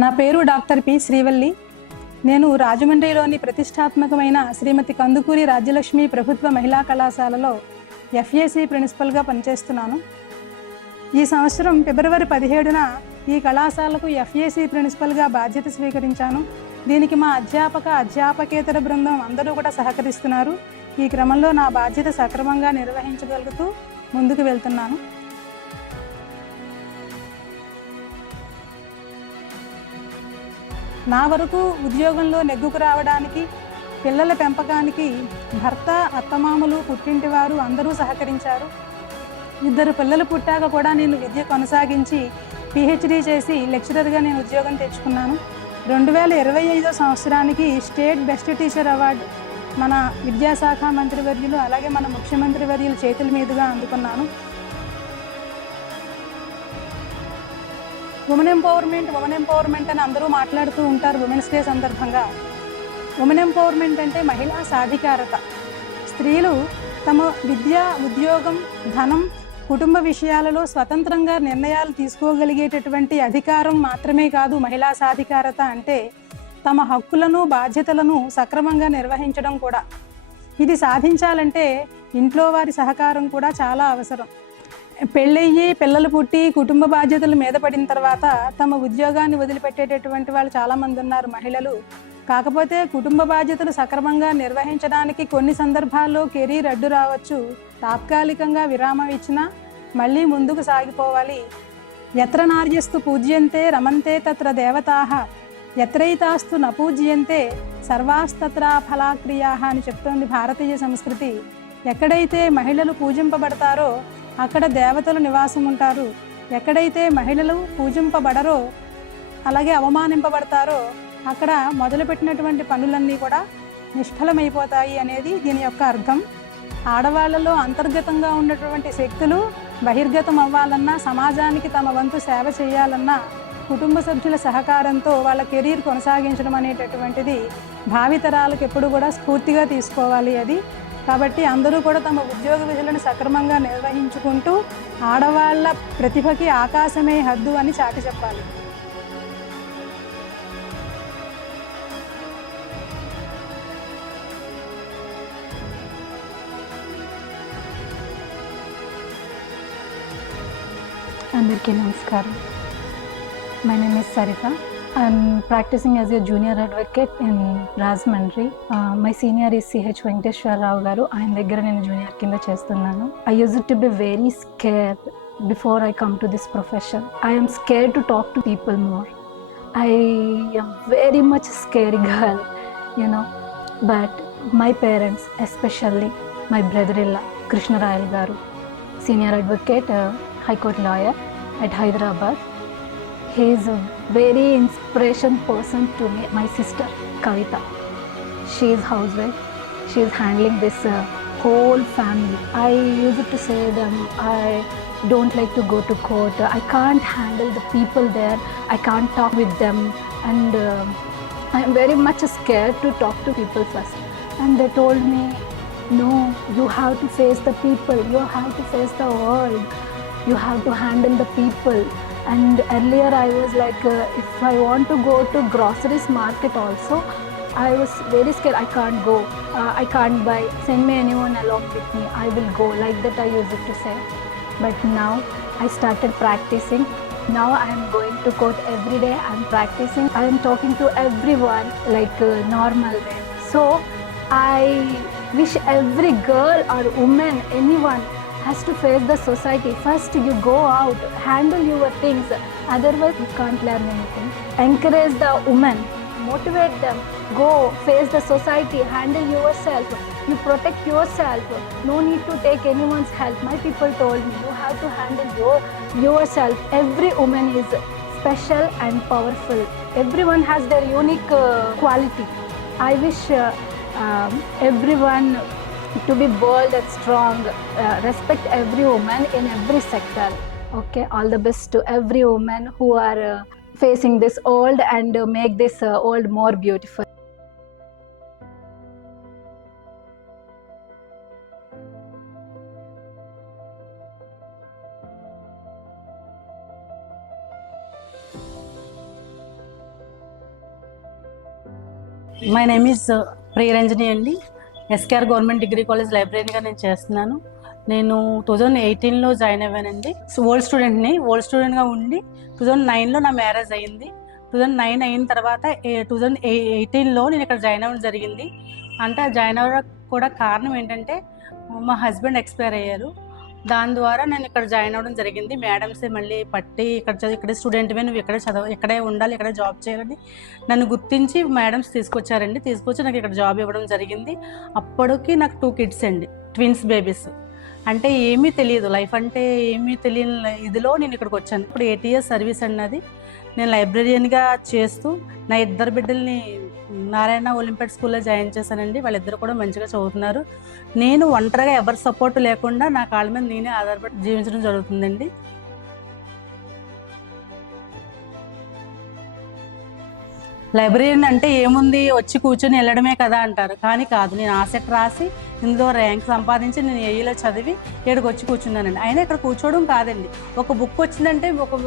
నా పేరు డాక్టర్ పి శ్రీవల్లి. నేను రాజమండ్రిలోని ప్రతిష్టాత్మకమైన శ్రీమతి కందుకూరి రాజ్యలక్ష్మి ప్రభుత్వ మహిళా కళాశాలలో ఎఫ్ఏసి ప్రిన్సిపల్గా పనిచేస్తున్నాను. ఈ సంవత్సరం ఫిబ్రవరి 17న ఈ కళాశాలకు ఎఫ్ఏసి ప్రిన్సిపల్గా బాధ్యత స్వీకరించాను. దీనికి మా అధ్యాపకేతర బృందం అందరూ కూడా సహకరిస్తున్నారు. ఈ క్రమంలో నా బాధ్యత సక్రమంగా నిర్వహించగలుగుతూ ముందుకు వెళ్తున్నాను. నా వరకు ఉద్యోగంలో నెగ్గుకు రావడానికి, పిల్లల పెంపకానికి భర్త, అత్తమామలు, పుట్టింటి వారు అందరూ సహకరించారు. 2 పిల్లలు పుట్టాక కూడా నేను విద్య కొనసాగించి పిహెచ్డి చేసి లెక్చరర్గా నేను ఉద్యోగం తెచ్చుకున్నాను. 2025 సంవత్సరానికి స్టేట్ బెస్ట్ టీచర్ అవార్డు మన విద్యాశాఖ మంత్రివర్యులు అలాగే మన ముఖ్యమంత్రి వర్యుల చేతుల మీదుగా అందుకున్నాను. ఉమెన్ ఎంపవర్మెంట్ అని అందరూ మాట్లాడుతూ ఉంటారు ఉమెన్స్ డే సందర్భంగా. ఉమెన్ ఎంపవర్మెంట్ అంటే మహిళా సాధికారత. స్త్రీలు తమ విద్య, ఉద్యోగం, ధనం, కుటుంబ విషయాలలో స్వతంత్రంగా నిర్ణయాలు తీసుకోగలిగేటటువంటి అధికారం మాత్రమే కాదు మహిళా సాధికారత అంటే, తమ హక్కులను, బాధ్యతలను సక్రమంగా నిర్వహించడం కూడా. ఇది సాధించాలంటే ఇంట్లో వారి సహకారం కూడా చాలా అవసరం. పెళ్ళయ్యి పిల్లలు పుట్టి కుటుంబ బాధ్యతలు మీద పడిన తర్వాత తమ ఉద్యోగాన్ని వదిలిపెట్టేటటువంటి వాళ్ళు చాలామంది ఉన్నారు మహిళలు. కాకపోతే కుటుంబ బాధ్యతలు సక్రమంగా నిర్వహించడానికి కొన్ని సందర్భాల్లో కెరీర్ అడ్డు రావచ్చు. తాత్కాలికంగా విరామం ఇచ్చినా మళ్ళీ ముందుకు సాగిపోవాలి. ఎత్ర నార్యస్తు పూజ్యంతే రమంతే తత్ర దేవతాః, ఎత్రైతాస్తు నపూజ్యంతే సర్వాస్తత్ర ఫలాక్రియా అని చెప్తోంది భారతీయ సంస్కృతి. ఎక్కడైతే మహిళలు పూజింపబడతారో అక్కడ దేవతలు నివాసం ఉంటారు. ఎక్కడైతే మహిళలు పూజింపబడరో, అలాగే అవమానింపబడతారో అక్కడ మొదలుపెట్టినటువంటి పనులన్నీ కూడా నిష్ఫలమైపోతాయి అనేది దీని యొక్క అర్థం. ఆడవాళ్లలో అంతర్గతంగా ఉన్నటువంటి శక్తులు బహిర్గతం అవ్వాలన్నా, సమాజానికి తమ వంతు సేవ చేయాలన్నా కుటుంబ సభ్యుల సహకారంతో వాళ్ళ కెరీర్ కొనసాగించడం అనేటటువంటిది భావితరాలకు ఎప్పుడు కూడా స్ఫూర్తిగా తీసుకోవాలి అది. కాబట్టి అందరూ కూడా తమ ఉద్యోగ విధులను సక్రమంగా నిర్వహించుకుంటూ ఆడవాళ్ల ప్రతిభకి ఆకాశమే హద్దు అని చాటి చెప్పాలి. అందరికీ నమస్కారం. My name is Saritha. I'm practicing as a junior advocate in Rajmundry. My senior is C.H. Venkateshwar Rao garu. ఆయన దగ్గర నేను జూనియర్ కింద చేస్తున్నాను. I used to be very scared before I come to this profession. I am scared to talk to people more. I am very much scary girl, you know. But my parents, especially my brother-in-law, Krishna Rayal garu, senior advocate, High Court lawyer at Hyderabad. He is a very inspiration person to me. My sister Kavita, she is housewife. She is handling this whole family. I used to say them, I don't like to go to court. I can't handle the people there. I can't talk with them, and I am very much scared to talk to people first. And they told me, no, you have to face the people. You have to face the world. You have to handle the people. And earlier I was like, if I want to go to groceries market also, I was very scared. I can't go. I can't buy. Send me anyone along with me. I will go. Like that I used to say. But now I started practicing. Now I am going to court every day. I am practicing. I am talking to everyone like normal way. So I wish every girl or woman, anyone, has to face the society. First you go out, handle your things, otherwise you can't learn anything. Encourage the women, motivate them, go face the society, handle yourself, you protect yourself, no need to take anyone's help. My people told me you have to handle yourself. Every woman is special and powerful. Everyone has their unique quality. I wish everyone to be bold and strong, respect every woman in every sector. Okay, all the best to every woman who are facing this old and make this old more beautiful. My name is Priyaranjani అండి. SKR government degree college లైబ్రరీగా నేను చేస్తున్నాను. నేను 2018లో join అయ్యానండి. Old స్టూడెంట్గా ఉండి 2009లో నా marriage అయ్యింది. 2009 అయిన తర్వాత 2018లో నేను ఇక్కడ జాయిన్ అవ్వడం జరిగింది. అంటే జాయిన్ అవ్వడం కూడా కారణం ఏంటంటే మా హస్బెండ్ ఎక్స్పైర్ అయ్యారు. దాని ద్వారా నేను ఇక్కడ జాయిన్ అవ్వడం జరిగింది. మేడమ్సే మళ్ళీ పట్టి ఇక్కడే స్టూడెంట్వే, నువ్వు ఇక్కడే ఉండాలి, ఇక్కడే జాబ్ చేయాలని నన్ను గుర్తించి మేడమ్స్ తీసుకొచ్చి నాకు ఇక్కడ జాబ్ ఇవ్వడం జరిగింది. అప్పటికి నాకు 2 kids అండి, ట్విన్స్ బేబీస్. అంటే ఏమీ తెలియదు, లైఫ్ అంటే ఏమీ తెలియని ఇదిలో నేను ఇక్కడికి వచ్చాను. ఇప్పుడు 8 years సర్వీస్ అన్నది నేను లైబ్రరీయన్గా చేస్తూ నా 2 బిడ్డల్ని నారాయణ ఒలింపియాడ్ స్కూల్లో జాయిన్ చేశానండి. వాళ్ళిద్దరు కూడా మంచిగా చదువుతున్నారు. నేను ఒంటరిగా ఎవరి సపోర్ట్ లేకుండా నా కాళ్ళ మీద నేనే ఆధారపడి జీవించడం జరుగుతుందండి. లైబ్రరీయన్ అంటే ఏముంది, వచ్చి కూర్చొని వెళ్ళడమే కదా అంటారు. కానీ కాదు, నేను ఆసెట్ రాసి ఇందులో ర్యాంక్ సంపాదించి నేను ఏఈలో చదివి ఇక్కడికి వచ్చి కూర్చున్నానండి. అయినా ఇక్కడ కూర్చోవడం కాదండి, ఒక బుక్ వచ్చిందంటే ఒక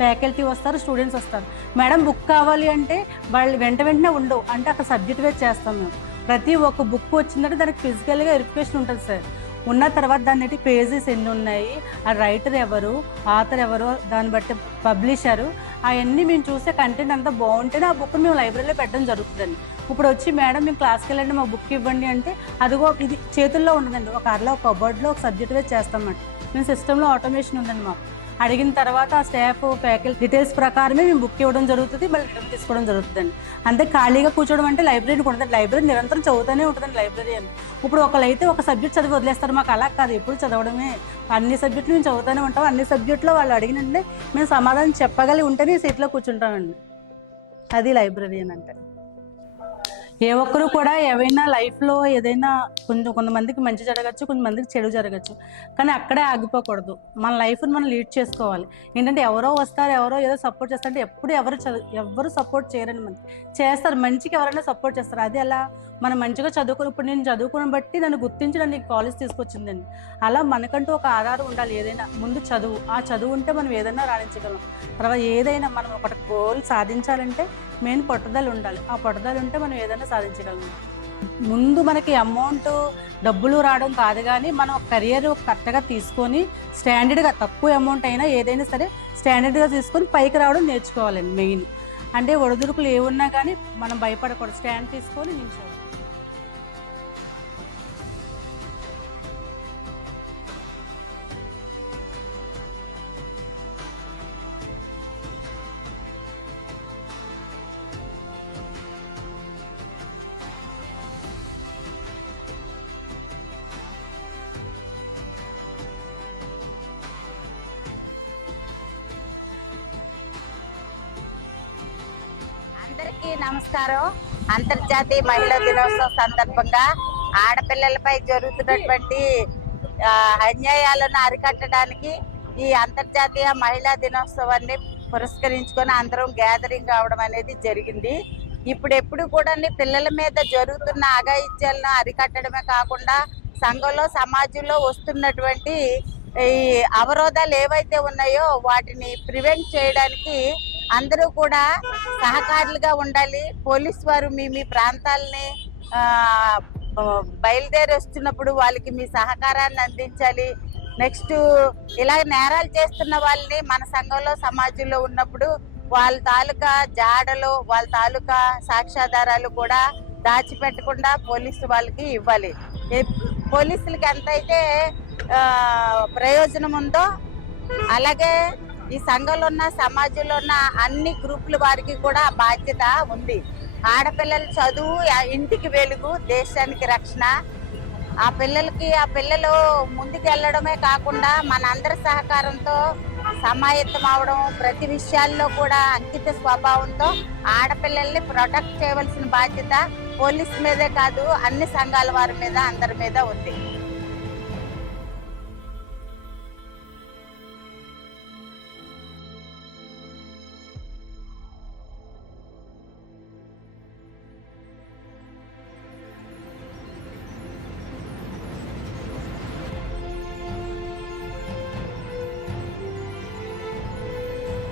ఫ్యాకల్టీ వస్తారు, స్టూడెంట్స్ వస్తారు. మేడం బుక్ కావాలి అంటే వాళ్ళు వెంటనే ఉండవు, అంటే అక్కడ సబ్జెక్ట్ వైజ్ చేస్తాం మేము. ప్రతి ఒక్క బుక్ వచ్చిందంటే దానికి ఫిజికల్గా వెరిఫికేషన్ ఉంటుంది సార్. ఉన్న తర్వాత దాన్ని పేజెస్ ఎన్ని ఉన్నాయి, ఆ రైటర్ ఎవరు, ఆథర్ ఎవరు, దాన్ని బట్టి పబ్లిషరు, అవన్నీ మేము చూసే కంటెంట్ అంతా బాగుంటేనే ఆ బుక్ మేము లైబ్రరీలో పెట్టడం జరుగుతుందండి. ఇప్పుడు వచ్చి మేడం మేము క్లాస్కి వెళ్ళండి మా బుక్ ఇవ్వండి అంటే అదిగో ఇది చేతుల్లో ఉండదండి. ఒక కబోర్డ్లో ఒక సబ్జెక్ట్ వైజ్ చేస్తామండి. మేము సిస్టంలో ఆటోమేషన్ ఉందండి. మాకు అడిగిన తర్వాత ఆ స్టాఫ్ ఫ్యాకల్టీ డీటెయిల్స్ ప్రకారమే మేము బుక్ ఇవ్వడం జరుగుతుంది, మళ్ళీ రిటర్న్ తీసుకోవడం జరుగుతుందండి. అంతే ఖాళీగా కూర్చోవడం అంటే లైబ్రరీ ఉంటుంది. లైబ్రరీ నిరంతరం చదువుతూనే ఉంటుందండి లైబ్రరీ అని. ఇప్పుడు ఒకళ్ళైతే ఒక సబ్జెక్ట్ చదివి వదిలేస్తారు, మాకు అలా కాదు, ఎప్పుడు చదవడమే. అన్ని సబ్జెక్టులు మేము చదువుతూనే ఉంటాం. అన్ని సబ్జెక్టులో వాళ్ళు అడిగినంటే మేము సమాధానం చెప్పగలిగి ఉంటేనే సీట్లో కూర్చుంటామండి. అది లైబ్రరీ అని అంటే. ఏ ఒక్కరు కూడా ఏవైనా లైఫ్లో ఏదైనా కొంతమందికి మంచి జరగచ్చు, కొంతమందికి చెడు జరగచ్చు. కానీ అక్కడే ఆగిపోకూడదు. మన లైఫ్ని మనం లీడ్ చేసుకోవాలి. ఏంటంటే ఎవరో వస్తారు, ఎవరో ఏదో సపోర్ట్ చేస్తారంటే ఎప్పుడు ఎవరు సపోర్ట్ చేయరండి. మనకి చేస్తారు, మంచికి ఎవరైనా సపోర్ట్ చేస్తారు. అది అలా మనం మంచిగా చదువుకుని, ఇప్పుడు నేను చదువుకుని బట్టి నన్ను గుర్తించి నన్ను కాలేజ్ తీసుకొచ్చిందండి. అలా మనకంటూ ఒక ఆధారం ఉండాలి. ఏదైనా ముందు చదువు, ఆ చదువు ఉంటే మనం ఏదైనా రాణించగలం. తర్వాత ఏదైనా మనం ఒక గోల్ సాధించాలంటే మెయిన్ పట్టుదల ఉండాలి. ఆ పట్టుదల ఉంటే మనం ఏదైనా సాధించగలం. ముందు మనకి అమౌంట్ డబ్బులు రావడం కాదు, కానీ మనం కెరియర్ కరెక్ట్గా తీసుకొని స్టాండర్డ్గా, తక్కువ అమౌంట్ అయినా ఏదైనా సరే స్టాండర్డ్గా తీసుకొని పైకి రావడం నేర్చుకోవాలండి. మెయిన్ అంటే ఒడిదుడుకులు ఏమున్నా కానీ మనం భయపడకూడదు, స్టాండ్ తీసుకొని నిల్చోవాలి. అందరికీ నమస్కారం. అంతర్జాతీయ మహిళా దినోత్సవం సందర్భంగా ఆడపిల్లలపై జరుగుతున్నటువంటి అన్యాయాలను అరికట్టడానికి ఈ అంతర్జాతీయ మహిళా దినోత్సవాన్ని పురస్కరించుకొని అందరం గ్యాదరింగ్ అవడం అనేది జరిగింది. ఎప్పుడు కూడా పిల్లల మీద జరుగుతున్న అఘాయిత్యాలను అరికట్టడమే కాకుండా సంఘంలో, సమాజంలో వస్తున్నటువంటి ఈ అవరోధాలు ఏవైతే ఉన్నాయో వాటిని ప్రివెంట్ చేయడానికి అందరూ కూడా సహకారులుగా ఉండాలి. పోలీస్ వారు మీ ప్రాంతాలని బయలుదేరి వస్తున్నప్పుడు వాళ్ళకి మీ సహకారాన్ని అందించాలి. నెక్స్ట్ ఇలా నేరాలు చేస్తున్న వాళ్ళని మన సంఘంలో, సమాజంలో ఉన్నప్పుడు వాళ్ళ తాలూకా జాడలు, వాళ్ళ తాలూకా సాక్ష్యాధారాలు కూడా దాచిపెట్టకుండా పోలీసు వాళ్ళకి ఇవ్వాలి. పోలీసులకి ఎంతైతే ప్రయోజనం ఉందో అలాగే ఈ సంఘంలో ఉన్న, సమాజంలో ఉన్న అన్ని గ్రూపుల వారికి కూడా బాధ్యత ఉంది. ఆడపిల్లల చదువు ఇంటికి వెలుగు, దేశానికి రక్షణ. ఆ పిల్లలు ముందుకు వెళ్ళడమే కాకుండా మనందరి సహకారంతో సమాయత్తం అవడం, ప్రతి విషయాల్లో కూడా అంకిత స్వభావంతో ఆడపిల్లల్ని ప్రొటెక్ట్ చేయవలసిన బాధ్యత పోలీస్ మీదే కాదు, అన్ని సంఘాల వారి మీద, అందరి మీద ఉంది.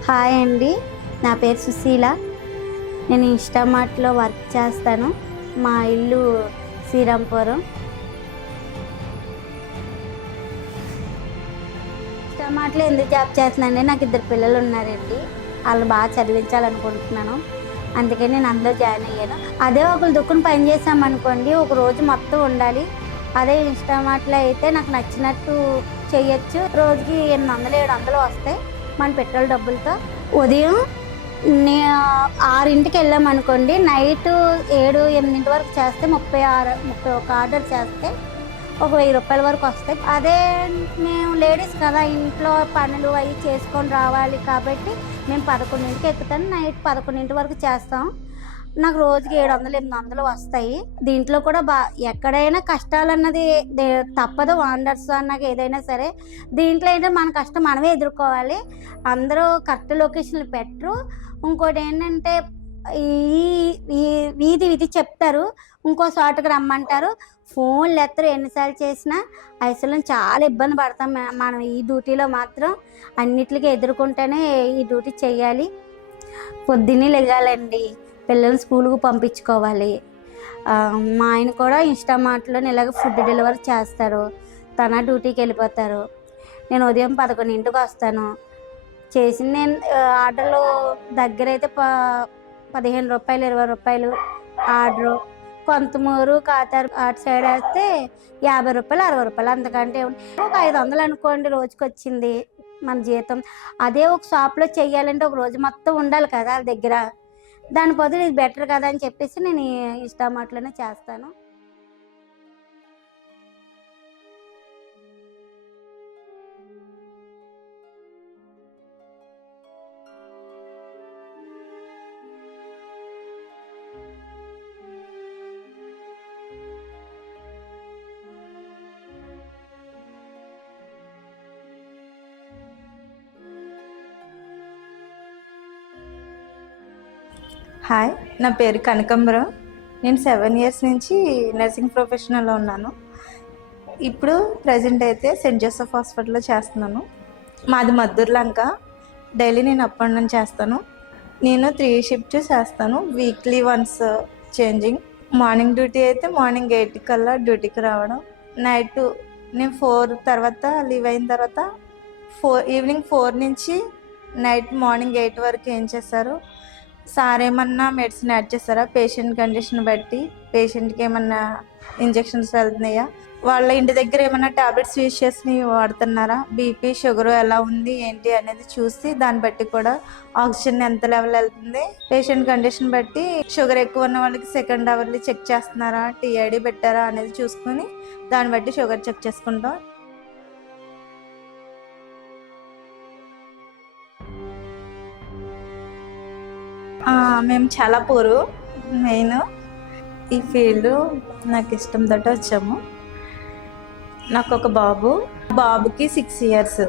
హాయ్ అండి, నా పేరు సుశీల. నేను ఇన్స్టామార్ట్లో వర్క్ చేస్తాను. మా ఇల్లు శ్రీరాంపురం. ఇన్స్టామార్ట్లో ఎందుకు జాబ్ చేస్తున్నానండి, నాకు 2 పిల్లలు ఉన్నారండి. వాళ్ళు బాగా చదివించాలనుకుంటున్నాను, అందుకని నేను అందులో జాయిన్ అయ్యాను. అదే ఒకరు దుక్కుని పని చేసామనుకోండి, ఒక రోజు మొత్తం ఉండాలి. అదే ఇన్స్టామార్ట్లో అయితే నాకు నచ్చినట్టు చేయొచ్చు. రోజుకి 800-700 వస్తాయి మన పెట్రోల్ డబ్బులతో. ఉదయం 6ంటికి వెళ్ళామనుకోండి, నైట్ 7-8 వరకు చేస్తే 31 ఆర్డర్ చేస్తే ఒక 1000 రూపాయల వరకు వస్తాయి. అదే మేము లేడీస్ కదా, ఇంట్లో పనులు అవి చేసుకొని రావాలి కాబట్టి మేము 11ంటికి ఎక్కుతాను, నైట్ 11 వరకు చేస్తాం. నాకు రోజుకి 700-800 వస్తాయి. దీంట్లో కూడా ఎక్కడైనా కష్టాలు అన్నది తప్పదు. వాండర్స్ అన్నాక ఏదైనా సరే దీంట్లో అయితే మన కష్టం మనమే ఎదుర్కోవాలి. అందరూ కరెక్ట్ లొకేషన్లు పెట్టరు. ఇంకోటి ఏంటంటే ఈ వీధి చెప్తారు, ఇంకో చోటకి రమ్మంటారు, ఫోన్లు ఎత్తరు. ఎన్నిసార్లు చేసినా అసలు చాలా ఇబ్బంది పడతాం మనం. ఈ డ్యూటీలో మాత్రం అన్నిటికీ ఎదుర్కొంటేనే ఈ డ్యూటీ చేయాలి. పొద్దున్నే లెగాలండి, పిల్లల్ని స్కూల్కి పంపించుకోవాలి. మా ఆయన కూడా ఇన్స్టామార్ట్లో ఇలాగ ఫుడ్ డెలివరీ చేస్తారు. తన డ్యూటీకి వెళ్ళిపోతారు. నేను ఉదయం 11ంటికి వస్తాను. చేసింది నేను ఆర్డర్లు దగ్గర అయితే 15 రూపాయలు 20 రూపాయలు ఆర్డరు. కొంతమూరు కాతారు అటు సైడ్ వేస్తే 50 రూపాయలు 60 రూపాయలు, అంతకంటే ఒక 500 అనుకోండి రోజుకి వచ్చింది మన జీతం. అదే ఒక షాప్లో చెయ్యాలంటే ఒక రోజు మొత్తం ఉండాలి కదా వాళ్ళ దగ్గర. దాని బదులు ఇది బెటర్ కదా అని చెప్పేసి నేను ఇన్స్టామార్ట్లోనే చేస్తాను. హాయ్, నా పేరు కనకాంబరం. నేను 7 ఇయర్స్ నుంచి నర్సింగ్ ప్రొఫెషనల్లో ఉన్నాను. ఇప్పుడు ప్రజెంట్ అయితే సెయింట్ జోసెఫ్ హాస్పిటల్లో చేస్తున్నాను. మాది మద్దూర్లంక. డైలీ నేను అప్ అండ్ డౌన్ చేస్తాను. నేను 3 షిఫ్ట్స్ చేస్తాను, weekly once changing. Morning duty అయితే మార్నింగ్ 8 కల్లా డ్యూటీకి రావడం. నైట్ నేను 4 తర్వాత లీవ్ అయిన తర్వాత ఈవినింగ్ 4 నుంచి నైట్ మార్నింగ్ 8 వరకు ఏం చేస్తారు, సార్ ఏమన్నా మెడిసిన్ యాడ్ చేస్తారా, పేషెంట్ కండిషన్ బట్టి పేషెంట్కి ఏమన్నా ఇంజెక్షన్స్ వెళ్తున్నాయా, వాళ్ళ ఇంటి దగ్గర ఏమన్నా టాబ్లెట్స్ యూజ్ చేసి వాడుతున్నారా, బీపీ షుగర్ ఎలా ఉంది ఏంటి అనేది చూసి దాన్ని బట్టి కూడా ఆక్సిజన్ ఎంత లెవెల్ వెళ్తుంది, పేషెంట్ కండిషన్ బట్టి షుగర్ ఎక్కువ ఉన్న వాళ్ళకి సెకండ్ అవర్లీ చెక్ చేస్తున్నారా, టీఐడి పెట్టారా అనేది చూసుకుని దాన్ని బట్టి షుగర్ చెక్ చేసుకుంటాం. మేము చాలా పూరు. మెయిన్ ఈ ఫీల్డ్ నాకు ఇష్టంతో వచ్చాము. నాకు ఒక బాబుకి 6 ఇయర్స్,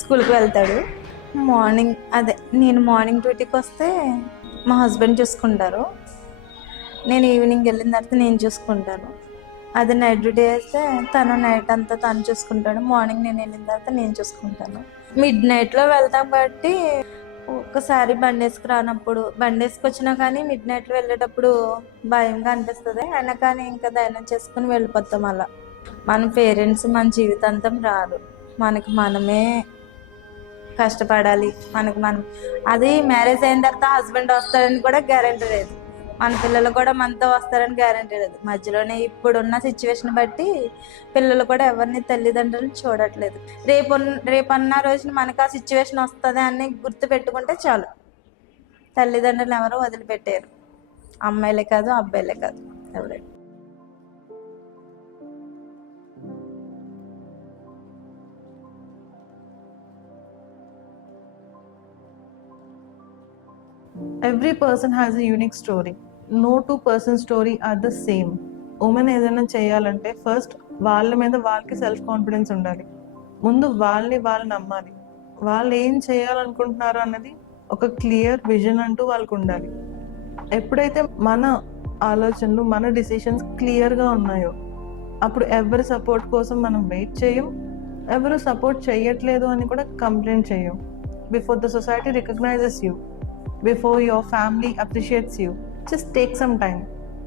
స్కూల్కి వెళ్తాడు. నేను మార్నింగ్ డ్యూటీకి వస్తే మా హస్బెండ్ చూసుకుంటారు. నేను ఈవినింగ్ వెళ్ళిన తర్వాత నేను చూసుకుంటాను. అది నైట్ డ్యూటీ వేస్తే తను నైట్ అంతా తను చూసుకుంటాడు. మార్నింగ్ నేను వెళ్ళిన తర్వాత నేను చూసుకుంటాను. మిడ్ నైట్లో వెళ్తాం కాబట్టి ఒక్కసారి బండి వేసుకురానప్పుడు, బండి వేసుకొచ్చినా కానీ మిడ్ నైట్లో వెళ్ళేటప్పుడు భయంగా అనిపిస్తుంది. అయినా కానీ ఇంకా ధైర్యం చేసుకుని వెళ్ళిపోతాం. అలా మన పేరెంట్స్ మన జీవితాంతం రారు, మనకి మనమే కష్టపడాలి. అది మ్యారేజ్ అయిన తర్వాత హస్బెండ్ వస్తాడని కూడా గ్యారంటీ లేదు, మన పిల్లలు కూడా మనతో వస్తారని గ్యారంటీ లేదు. మధ్యలోనే ఇప్పుడున్న సిచ్యువేషన్ బట్టి పిల్లలు కూడా ఎవరిని తల్లిదండ్రులు చూడట్లేదు. రేపన్న రోజున మనకు ఆ సిచ్యువేషన్ వస్తుంది అని గుర్తు పెట్టుకుంటే చాలు, తల్లిదండ్రులు ఎవరు వదిలిపెట్టారు. అమ్మాయిలే కాదు అబ్బాయిలే కాదు ఎవరైనా. Every person has a unique story. No two person story are the same. Women ఏదైనా చేయాలంటే ఫస్ట్ వాళ్ళ మీద వాళ్ళకి సెల్ఫ్ కాన్ఫిడెన్స్ ఉండాలి. ముందు వాళ్ళని వాళ్ళు నమ్మాలి. వాళ్ళు ఏం చేయాలనుకుంటున్నారు అన్నది ఒక క్లియర్ విజన్ అంటూ వాళ్ళకు ఉండాలి. ఎప్పుడైతే మన ఆలోచనలు మన డిసిషన్స్ క్లియర్గా ఉన్నాయో అప్పుడు ఎవరి సపోర్ట్ కోసం మనం వెయిట్ చేయం, ఎవరు సపోర్ట్ చేయట్లేదు అని కూడా కంప్లైంట్ చేయం. Before the society recognizes you, before your family appreciates you, just take some time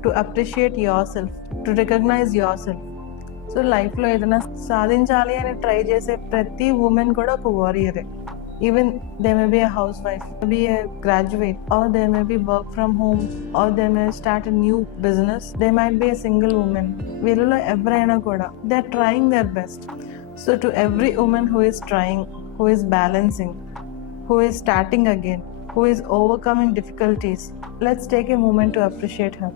to appreciate yourself, to recognize yourself. So లైఫ్లో ఏదైనా సాధించాలి అని ట్రై చేసే ప్రతి ఉమెన్ కూడా ఒక వారియరే. Even they may be a housewife, maybe a graduate, or they may be work from home, or they may start a new business. They might be a single woman. వీళ్ళలో ఎవరైనా కూడా they are trying their best. So to every woman who is trying, who is balancing, who is starting again, who is overcoming difficulties, let's take a moment to appreciate her.